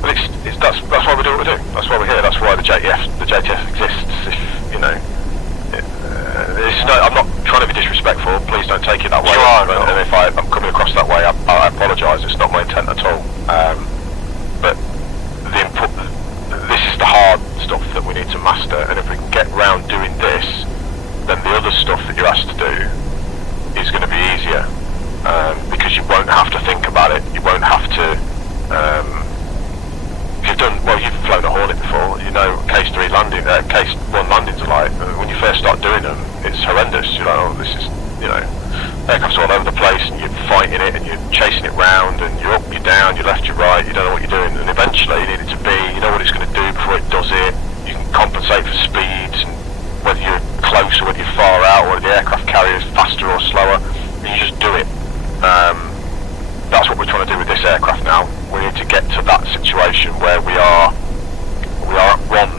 But that's why we do what we do. That's why we're here. That's why the JTF exists. I'm not trying to be disrespectful. Please don't take it that way. And if I'm coming across that way, I apologise. It's not my intent at all. But this is the hard stuff that we need to master. And if we can get round doing this, then the other stuff that you're asked to do is going to be easier, because you won't have to think about it. You won't have to. You've flown a Hornet before, you know case 1 landings are like. When you first start doing them, it's horrendous. You're like, oh, this is, aircraft's all over the place, and you're fighting it, and you're chasing it round, and you're up, you're down, you're left, you're right, you don't know what you're doing, and eventually you need it to be, you know what it's going to do before it does it, you can compensate for speeds, and whether you're close or whether you're far out, or whether the aircraft carrier is faster or slower, and you just do it. That's what we're trying to do with this aircraft now. We need to get to that situation where we are at one.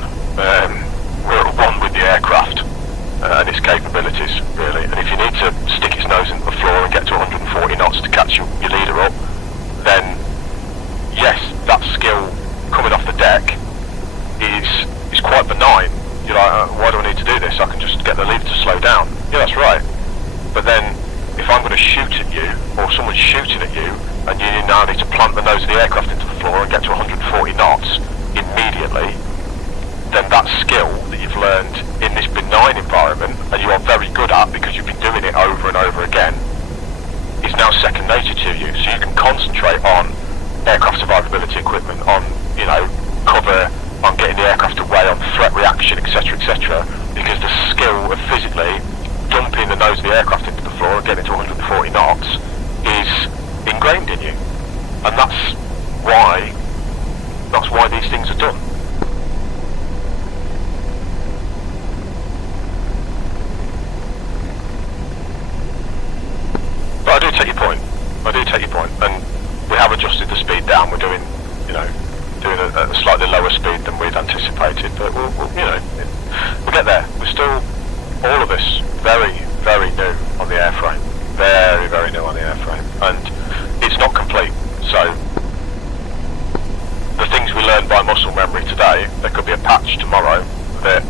We're at one with the aircraft and its capabilities, really. And if you need to stick its nose into the floor and get to 140 knots to catch your leader up, then yes, that skill coming off the deck is quite benign. You're like, why do I need to do this? I can just get the leader to slow down. Yeah, that's right. But then, if I'm going to shoot at you, or someone's shooting at you, and you now need to plant the nose of the aircraft into the floor and get to 140 knots immediately, then that skill that you've learned in this benign environment, and you are very good at because you've been designated to you, so you can concentrate on aircraft survivability equipment, on, you know, cover, on getting the aircraft away, on threat reaction, etc., etc., because the skill of physically dumping the nose of the aircraft into the floor and getting to 140 knots is ingrained in you, and that's why these things are done. But I do take your point. And we have adjusted the speed down. We're doing, you know, a slightly lower speed than we'd anticipated. But we'll get there. We're still, all of us, very, very new on the airframe. Very, very new on the airframe. And it's not complete. So the things we learned by muscle memory today, there could be a patch tomorrow that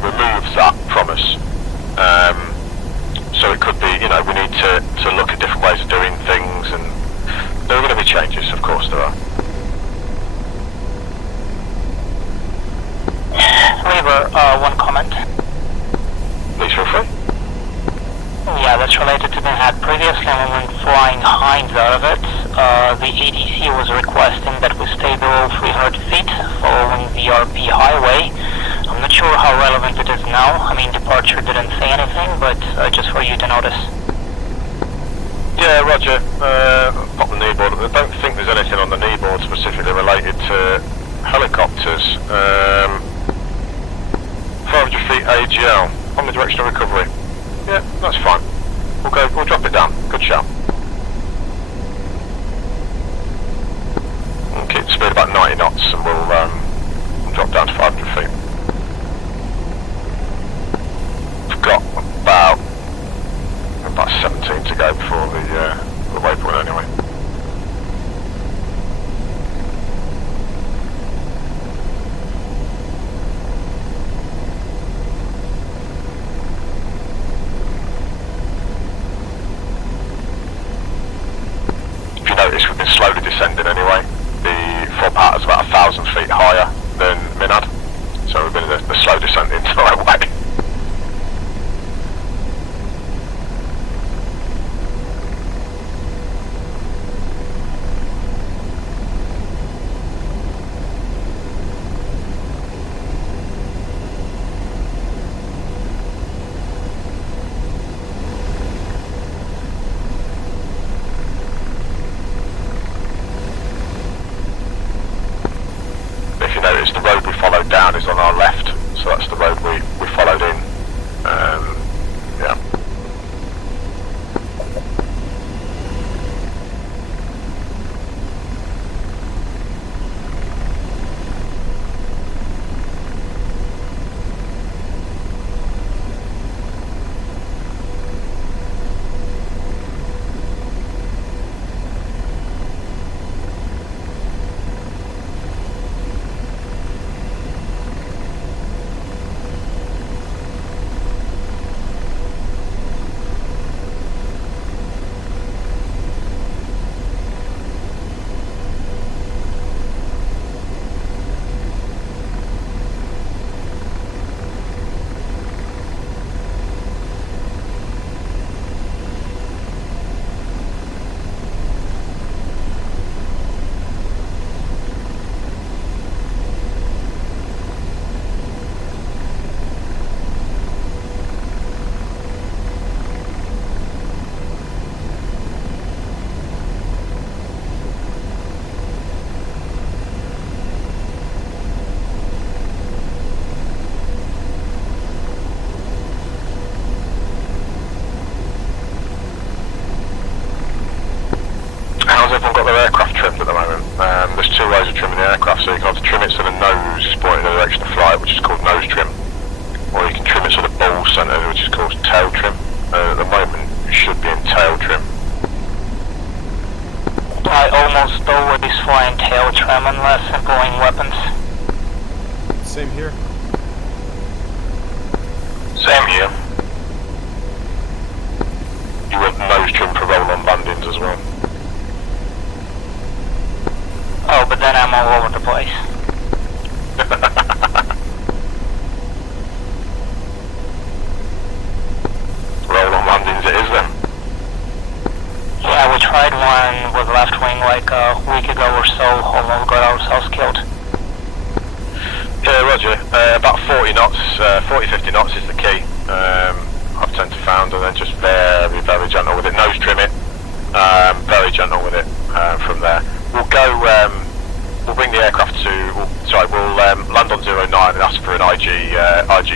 removes that from us. So it could be, you know, we need to look at different ways of doing things, and there are going to be changes, of course there are. Reaver, one comment. Please feel free. Yeah, that's related to Minhad. Previously, when we were flying Heinz out of it, the ADC was requesting that we stay below 300 feet following the RP highway. I'm not sure how relevant it is now. I mean, departure didn't say anything, but just for you to notice. Yeah, roger. Pop the kneeboard. I don't think there's anything on the kneeboard specifically related to helicopters. 500 feet AGL on the direction of recovery. Yeah, that's fine. We'll drop it down. Good shout. We'll keep the speed about 90 knots and we'll drop down to 500 feet. We've got about 17 to go before the waypoint anyway. Notice we've been slowly descending anyway. The fob hat is about 1,000 feet higher than Minhad, so we've been in the slow descent the entire way. The road we followed down is on our left, so that's the road we followed in. Yeah. There's two ways of trimming the aircraft, so you can either trim it so the nose is pointing in the direction of flight, which is called nose trim, or you can trim it so the ball centre, which is called tail trim. At the moment, you should be in tail trim. I almost always fly in tail trim unless employing weapons. Same here. Same here. You want nose trim for roll-on landings as well. Oh, but then I'm all over the place. Roll-on landings it is then. Yeah, we was left wing like a week ago or so, almost got ourselves killed. Yeah, roger. About 40 knots, 40-50 knots is the key. I've tend to found, and then just very, very gentle with it. Nose trim it, very gentle with it from there. We'll go, we'll bring the aircraft to, we'll land on 09 and ask for an IG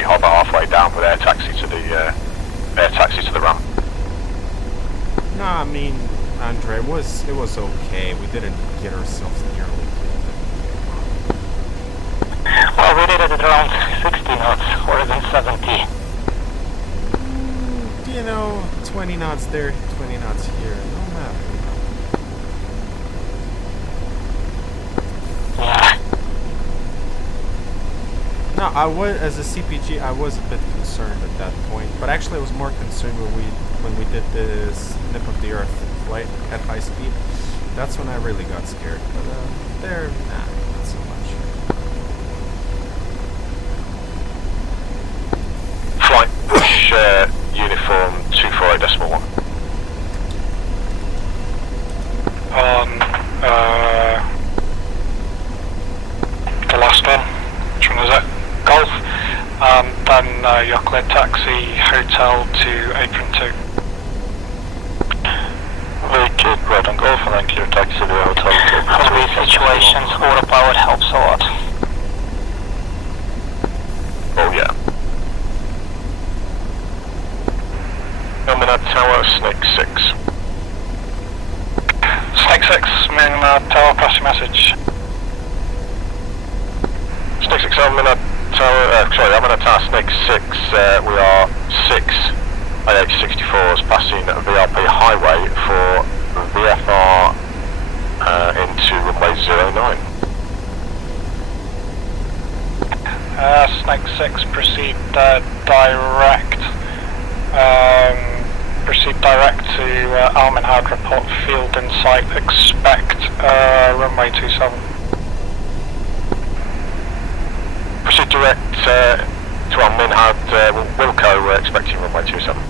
hover halfway down with air taxi to the ramp. No, I mean, Andre, it was okay. We didn't get ourselves nearly killed. Well, we did it at around 60 knots, or even 70. You know, 20 knots there, 20 knots here, no matter. Yeah. No, I was, as a CPG, I was a bit concerned at that point, but actually I was more concerned when we did this Nip of the Earth flight at high speed. That's when I really got scared, but there, nah, not so much. Flight push uniform 248.1. On the last one, which one is it? Golf, and then your clear taxi hotel to apron 2. Vacate right on Golf and then clear taxi to the hotel to In these situations, autopilot helps a lot. Oh yeah. Minhad Tower, Snake 6. Snake 6, Minhad Tower, pass your message. Snake 6, Minhad Tower, Minhad Tower, Snake 6, we are 6 AH-64s passing VRP Highway for VFR into runway 09. Snake 6, proceed direct. Proceed direct to Minhad, report field in sight, expect runway 27. Proceed direct to Minhad, Wilco, expecting runway 27.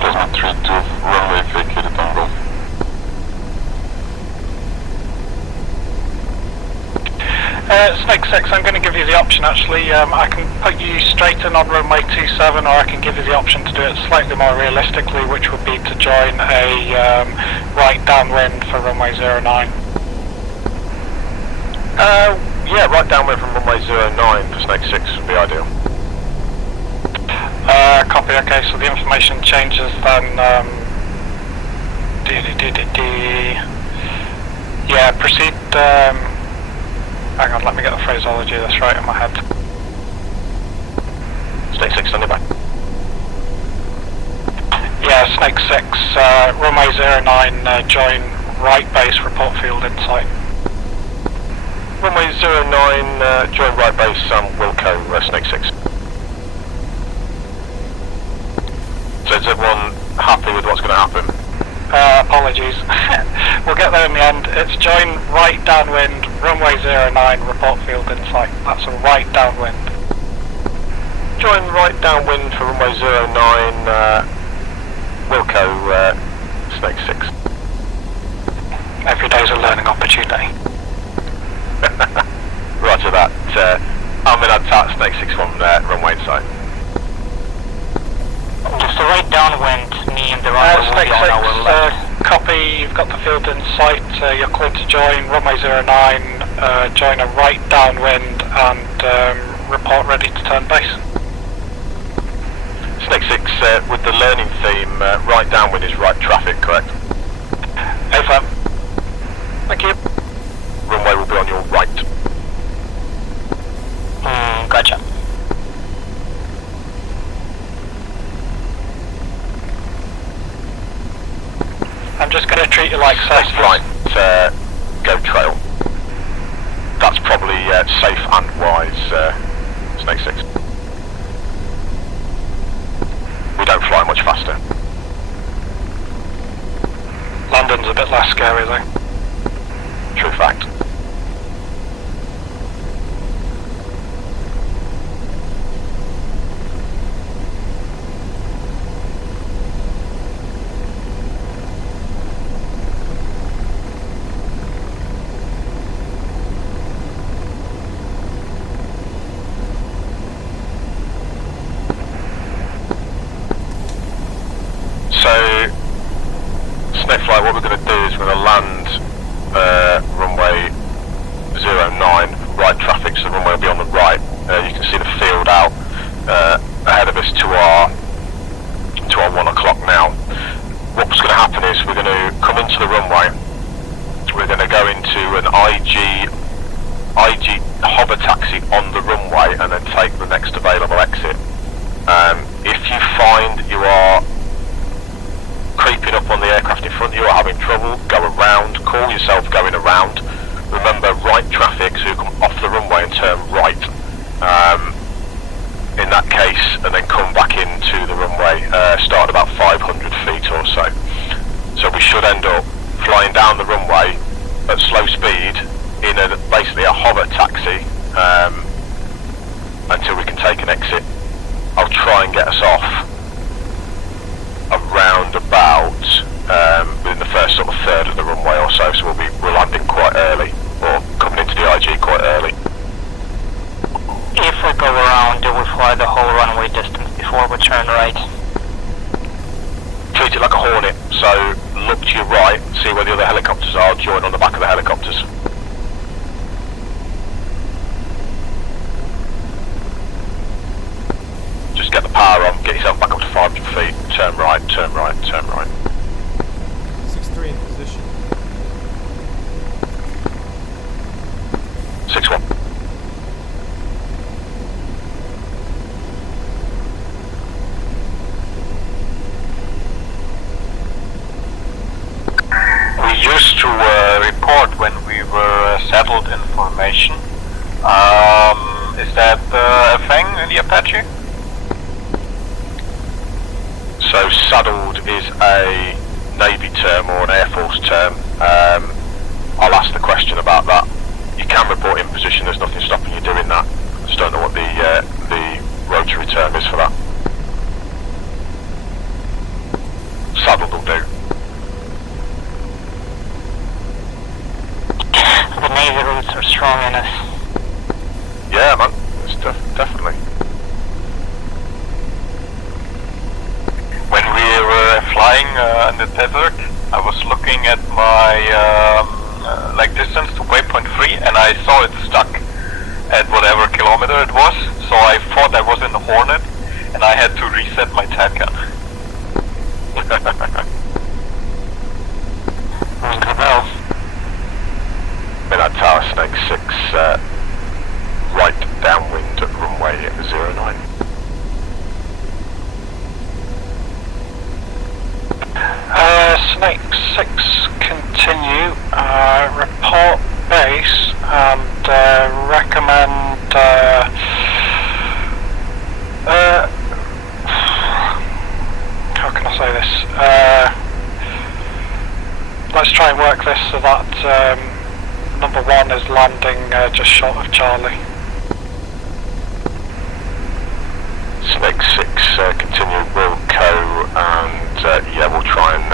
Desmond 32, runway vacated on Golf. Snake 6, I'm going to give you the option actually. I can put you straight in on runway 27, or I can give you the option to do it slightly more realistically, which would be to join a right downwind for runway 09. Yeah, right downwind from runway 09 for Snake 6 would be ideal. Copy, okay, so the information changes then. Yeah, proceed. Hang on, let me get the phraseology that's right in my head. Snake 6, standing by. Yeah, Snake 6, runway 09, join right base, report field in sight. Runway 09, join right base, Wilco, Snake 6. So is everyone happy with what's going to happen? Apologies. We'll get there in the end. It's join right downwind, runway 09, report field in sight. That's a right downwind. Join right downwind for runway 09, Wilco, Snake 6. Every day's a learning opportunity. Roger that. Minhad Tower, Snake 6 on runway in sight. Just a right downwind, me and the runway will be on our left. Copy, you've got the field in sight, you're clear to join runway 09, join a right downwind and report ready to turn base. Snake 6, with the learning theme, right downwind is right traffic, correct? Affirm. Thank you. Runway will be on your right. Gotcha. I'm just going to treat you like safe safe flight, go trail. That's probably safe and wise, Snake 6. We don't fly much faster. London's a bit less scary though. True fact. Snake Flight, what we're going to do is we're going to land runway 09, right traffic, so the runway will be on the right. You can see the field out ahead of us to our 1 o'clock now. What's going to happen is we're going to come into the runway, we're going to go into an IG hover taxi on the runway and then take the next available exit. If you find you are creeping up on the aircraft in front of you or having trouble, go around, call yourself going around. Remember, right traffic, so you come off the runway and turn right. In that case, and then come back into the runway, start about 500 feet or so. So we should end up flying down the runway at slow speed in basically a hover taxi until we can take an exit. I'll try and get us off around about within the first sort of third of the runway or so, so we're landing quite early, or coming into the IG quite early. If we go around, do we fly the whole runway distance before we turn right? Treat it like a Hornet, so look to your right, see where the other helicopters are, join on the back of the helicopters. Just get the power on, get yourself back up to 500 feet, turn right, turn right, turn right. 6-3 in position. 6-1. We used to report when we were settled in formation. Is that a thing in the Apache? So saddled is a Navy term or an Air Force term. I'll ask the question about that. You can report in position, there's nothing stopping you doing that. I just don't know what the rotary term is for that. Saddled will do. The Navy roots are strong in us. Yeah, man, it's definitely. When we were flying in the desert, I was looking at my distance to waypoint 3, and I saw it stuck at whatever kilometer it was, so I thought I was in the Hornet, and I had to reset my TACOff. Ring the bell. Minhad Tower, Snake 6, right downwind at runway 09. Snake 6, continue, report base, and recommend, how can I say this, let's try and work this so that number 1 is landing just short of Charlie. Snake 6, continue Wilco, and yeah, we'll try and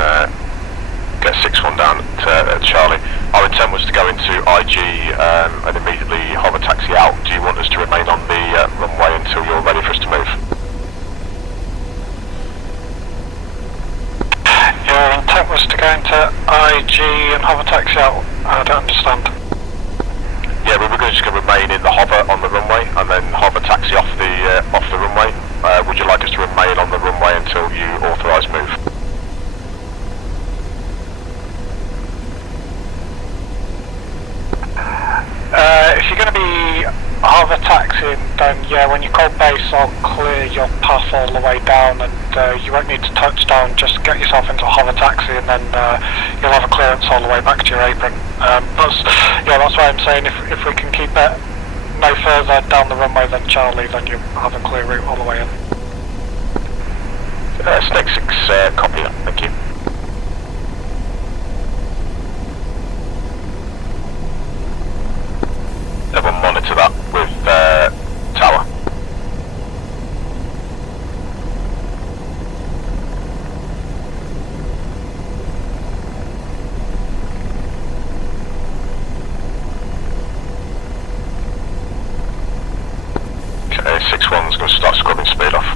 get 6-1 down at Charlie. Our intent was to go into IG and immediately hover taxi out. Do you want us to remain on the runway until you're ready for us to move? Your intent was to go into IG and hover taxi out? I don't understand. Yeah, we were just going to remain in the hover on the runway and then hover taxi off the runway. Would you like us to remain on the runway until you authorise move? If you're going to be hover taxiing, then yeah, when you call base, I'll clear your path all the way down, and you won't need to touch down. Just get yourself into a hover taxi, and then you'll have a clearance all the way back to your apron. That's why I'm saying if we can keep it no further down the runway than Charlie, then you have a clear route all the way in. Snake 6, copy that. Thank you. Everyone monitor that with tower. Okay, 6-1's going to start scrubbing speed off.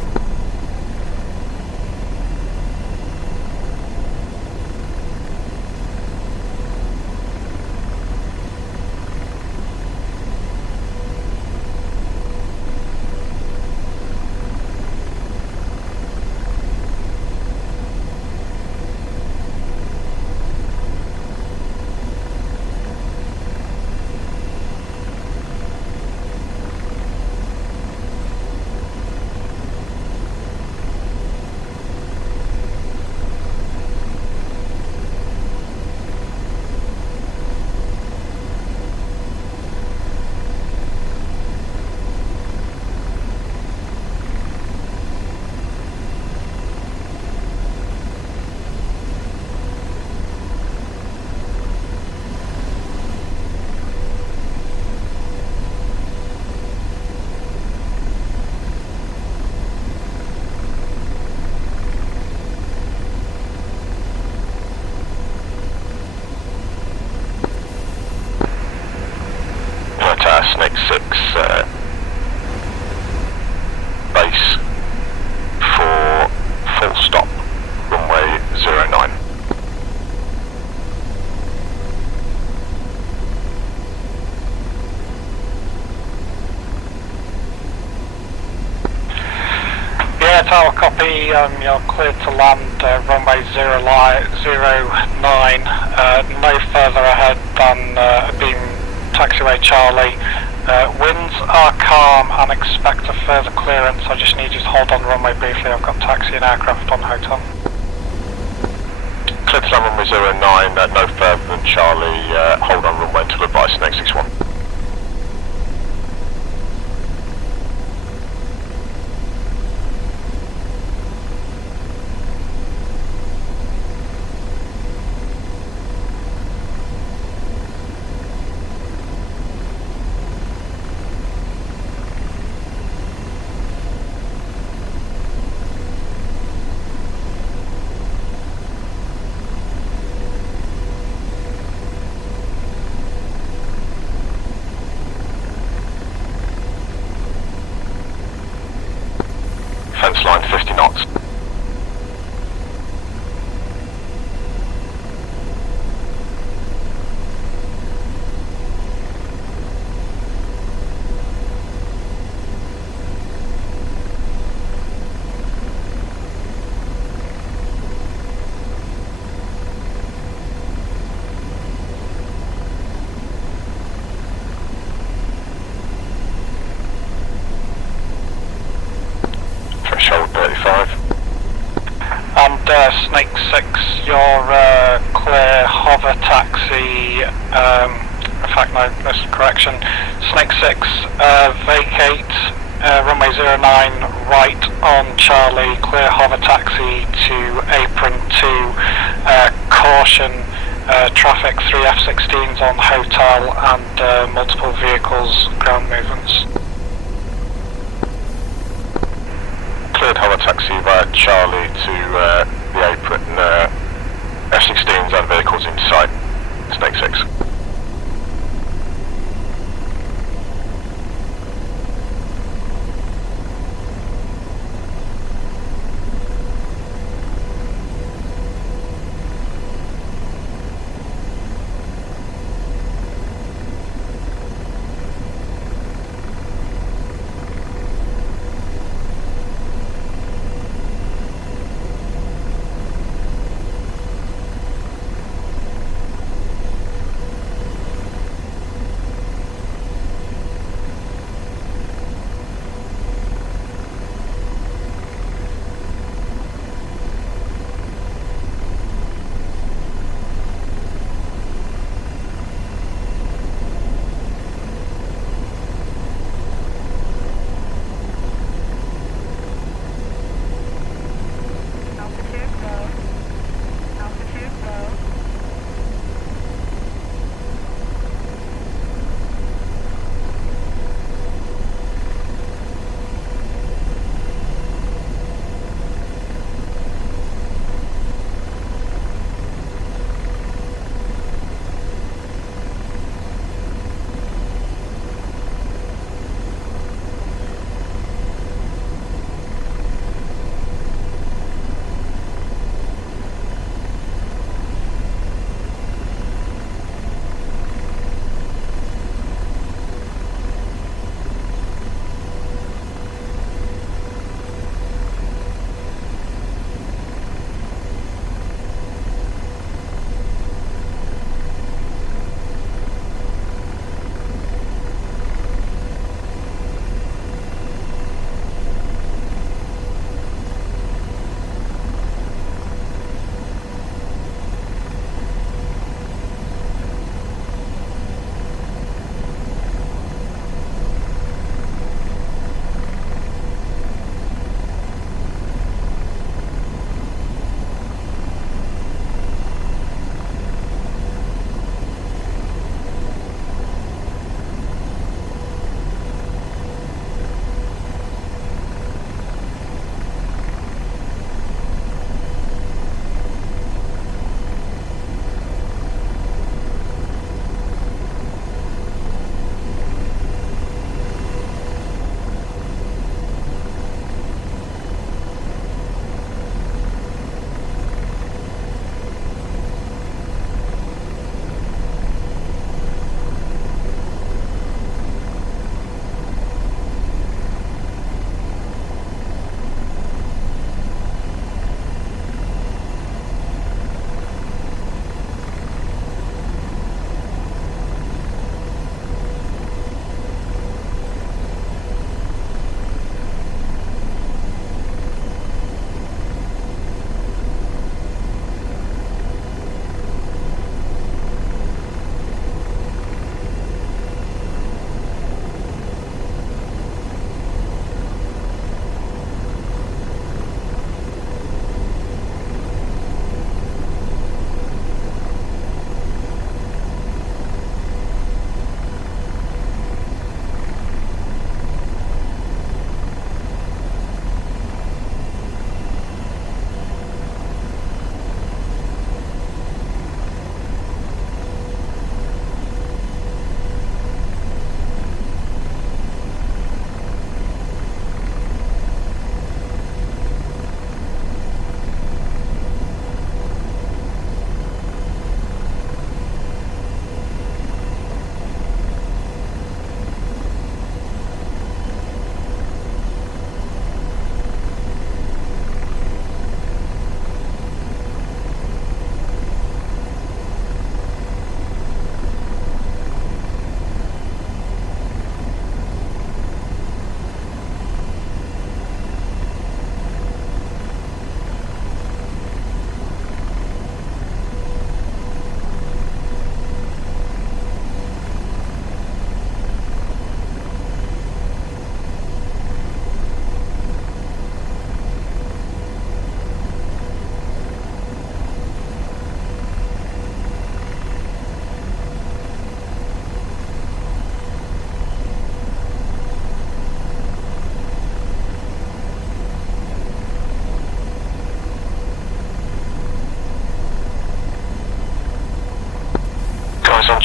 Tower, copy. You're cleared to land runway 09. No further ahead than beam taxiway Charlie. Winds are calm and expect a further clearance. I just need you to hold on runway briefly. I've got taxi and aircraft on hotel. Clear to land runway 09, no further than Charlie. Hold on runway until advice, next 61. Fence line 50 knots. Threshold 35. And Snake 6, you're clear hover taxi, in fact no, that's correction. Snake 6, vacate runway 09 right on Charlie, clear hover taxi to apron 2, caution, traffic 3 F-16s on hotel and multiple vehicles, ground movements. Cleared hover taxi via Charlie to the apron, F-16s and vehicles in sight, Snake 6.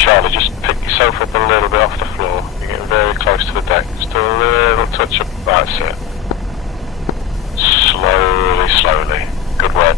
Charlie, just pick yourself up a little bit off the floor. You're getting very close to the deck. Just a little touch up. That's it. Slowly, slowly. Good work.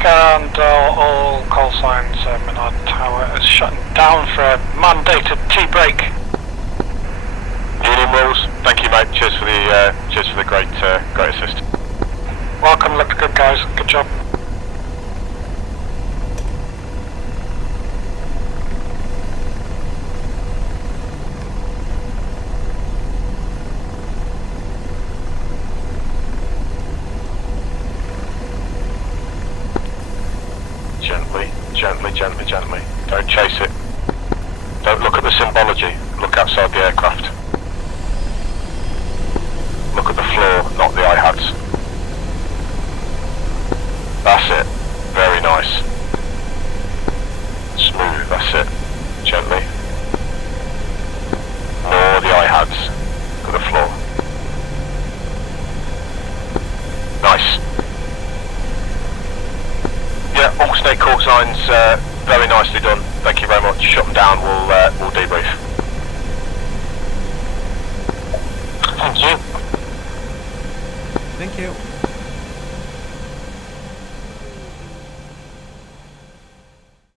And all call signs, Minhad Tower is shutting down for a mandated tea break. Union rules. Thank you, mate. Cheers for the great assist. Welcome, looked good, guys. Good job. Gently. Don't chase it. Don't look at the symbology. Look outside the aircraft. Look at the floor, not the IHADs. That's it. Very nice. Smooth, that's it. Gently. More the IHADs. Look at the floor. Nice. Yeah, all snake call signs, very nicely done. Thank you very much. Shut them down, we'll debrief. Thank you. Thank you.